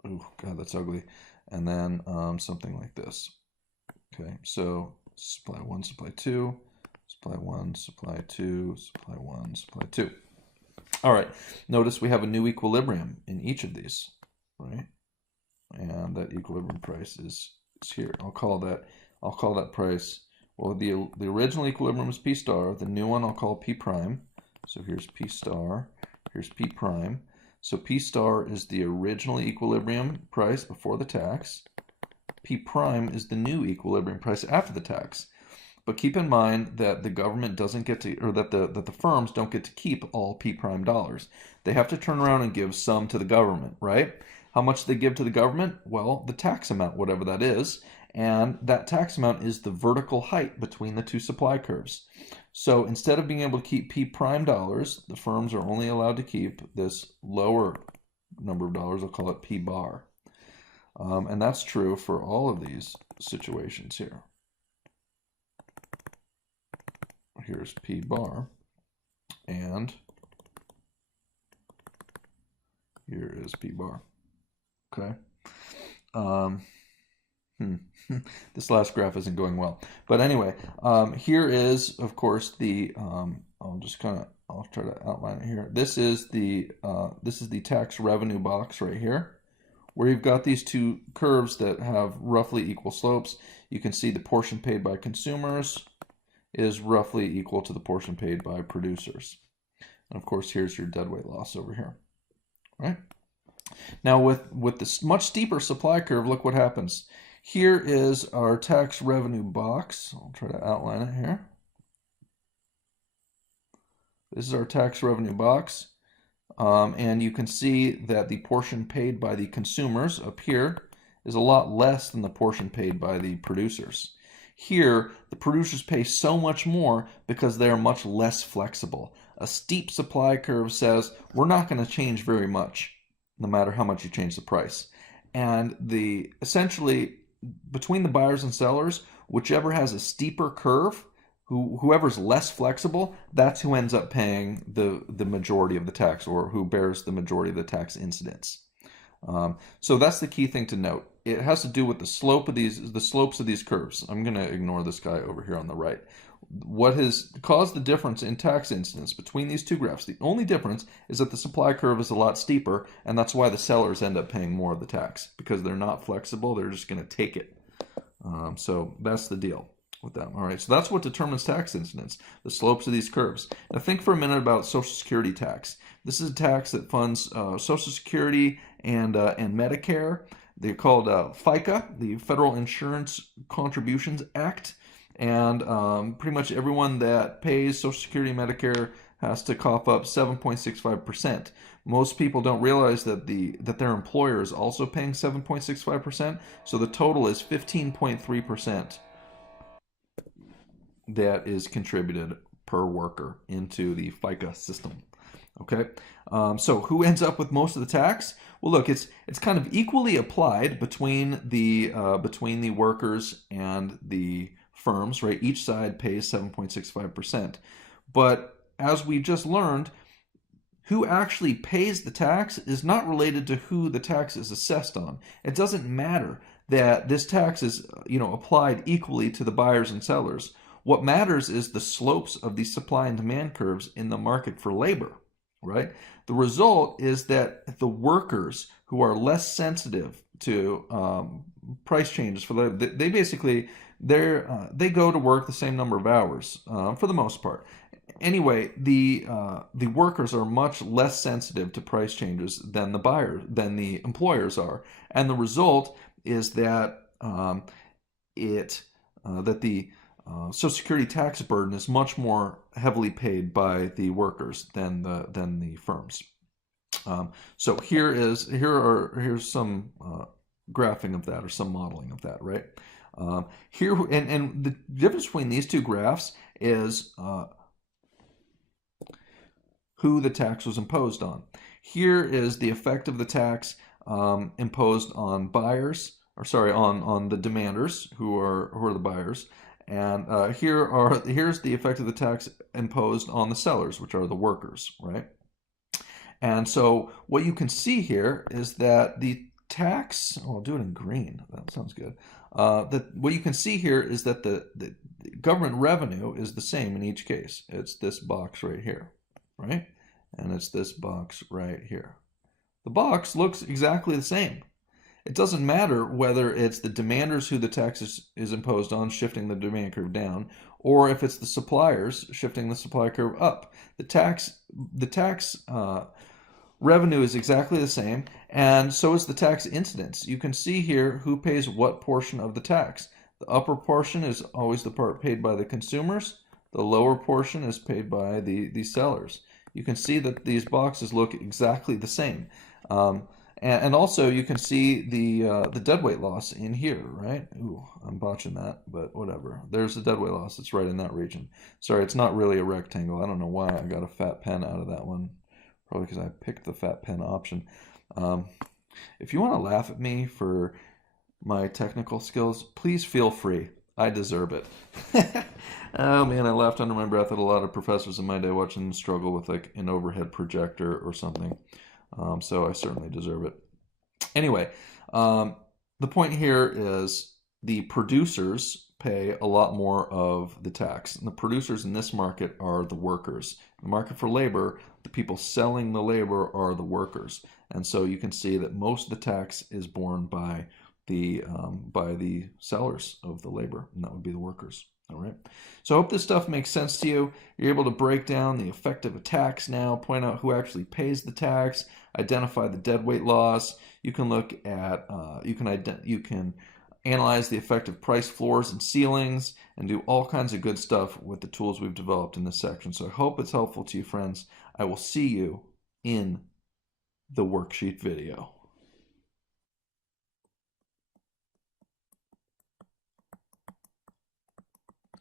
Oh, God, that's ugly. And then something like this. Okay, so supply 1, supply 2, supply 1, supply 2, supply 1, supply 2. All right, notice we have a new equilibrium in each of these, right? And that equilibrium price is here. I'll call that price, well, the original equilibrium is P star. The new one I'll call P prime. So here's P star, here's P prime. So P star is the original equilibrium price before the tax. P prime is the new equilibrium price after the tax. But keep in mind that the government doesn't get to, or that the firms don't get to keep all P prime dollars. They have to turn around and give some to the government, right? How much do they give to the government? Well, the tax amount, whatever that is. And that tax amount is the vertical height between the two supply curves. So instead of being able to keep P prime dollars, the firms are only allowed to keep this lower number of dollars. I'll call it P bar. And that's true for all of these situations here. Here's P bar, and here is P bar. Okay. This last graph isn't going well, but anyway, here is, of course, the I'll try to outline it here. This is the tax revenue box right here, where you've got these two curves that have roughly equal slopes. You can see the portion paid by consumers is roughly equal to the portion paid by producers. And of course, here's your deadweight loss over here, right? Now with this much steeper supply curve, look what happens. Here is our tax revenue box. I'll try to outline it here. This is our tax revenue box. And you can see that the portion paid by the consumers up here is a lot less than the portion paid by the producers. Here, the producers pay so much more because they are much less flexible. A steep supply curve says we're not going to change very much, no matter how much you change the price. And essentially, between the buyers and sellers, whichever has a steeper curve, whoever's less flexible, that's who ends up paying the majority of the tax, or who bears the majority of the tax incidence. So that's the key thing to note. It has to do with the slopes of these curves. I'm going to ignore this guy over here on the right. What has caused the difference in tax incidence between these two graphs? The only difference is that the supply curve is a lot steeper, and that's why the sellers end up paying more of the tax, because they're not flexible. They're just going to take it. So that's the deal with them. All right, so that's what determines tax incidence, the slopes of these curves. Now think for a minute about Social Security tax. This is a tax that funds Social Security and Medicare. They're called FICA, the Federal Insurance Contributions Act. And pretty much everyone that pays Social Security and Medicare has to cough up 7.65%. Most people don't realize that their employer is also paying 7.65%. So the total is 15.3% that is contributed per worker into the FICA system. Okay, so who ends up with most of the tax? Well, look, it's kind of equally applied between the workers and the firms, right? Each side pays 7.65%. But as we just learned, who actually pays the tax is not related to who the tax is assessed on. It doesn't matter that this tax is, applied equally to the buyers and sellers. What matters is the slopes of the supply and demand curves in the market for labor, right? The result is that the workers who are less sensitive to price changes for labor, they basically they go to work the same number of hours for the most part. Anyway, the workers are much less sensitive to price changes than the employers are, and the result is that the Social Security tax burden is much more heavily paid by the workers than the firms. So here's some graphing of that, or some modeling of that, right? Here and the difference between these two graphs is who the tax was imposed on. Here is the effect of the tax imposed on buyers, on the demanders, who are the buyers. And here's the effect of the tax imposed on the sellers, which are the workers, right? And so what you can see here is that the tax, I'll do it in green, that sounds good. What you can see here is that the government revenue is the same in each case. It's this box right here, right? And it's this box right here. The box looks exactly the same, It doesn't matter whether it's the demanders who the tax is imposed on, shifting the demand curve down, or if it's the suppliers shifting the supply curve up. The tax revenue is exactly the same, and so is the tax incidence. You can see here who pays what portion of the tax. The upper portion is always the part paid by the consumers. The lower portion is paid by the sellers. You can see that these boxes look exactly the same. And also you can see the deadweight loss in here, right? Ooh, I'm botching that, but whatever. There's the deadweight loss. It's right in that region. Sorry, it's not really a rectangle. I don't know why I got a fat pen out of that one. Probably because I picked the fat pen option. If you want to laugh at me for my technical skills, please feel free. I deserve it. Oh man, I laughed under my breath at a lot of professors in my day watching them struggle with like an overhead projector or something. So I certainly deserve it. Anyway, the point here is the producers pay a lot more of the tax. And the producers in this market are the workers. In the market for labor, the people selling the labor are the workers. And so you can see that most of the tax is borne by the sellers of the labor, and that would be the workers. All right. So I hope this stuff makes sense to you. You're able to break down the effect of a tax now, point out who actually pays the tax, identify the deadweight loss. You can look at you can analyze the effect of price floors and ceilings, and do all kinds of good stuff with the tools we've developed in this section. So I hope it's helpful to you, friends. I will see you in the worksheet video.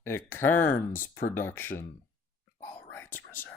A Kearns production. All rights reserved.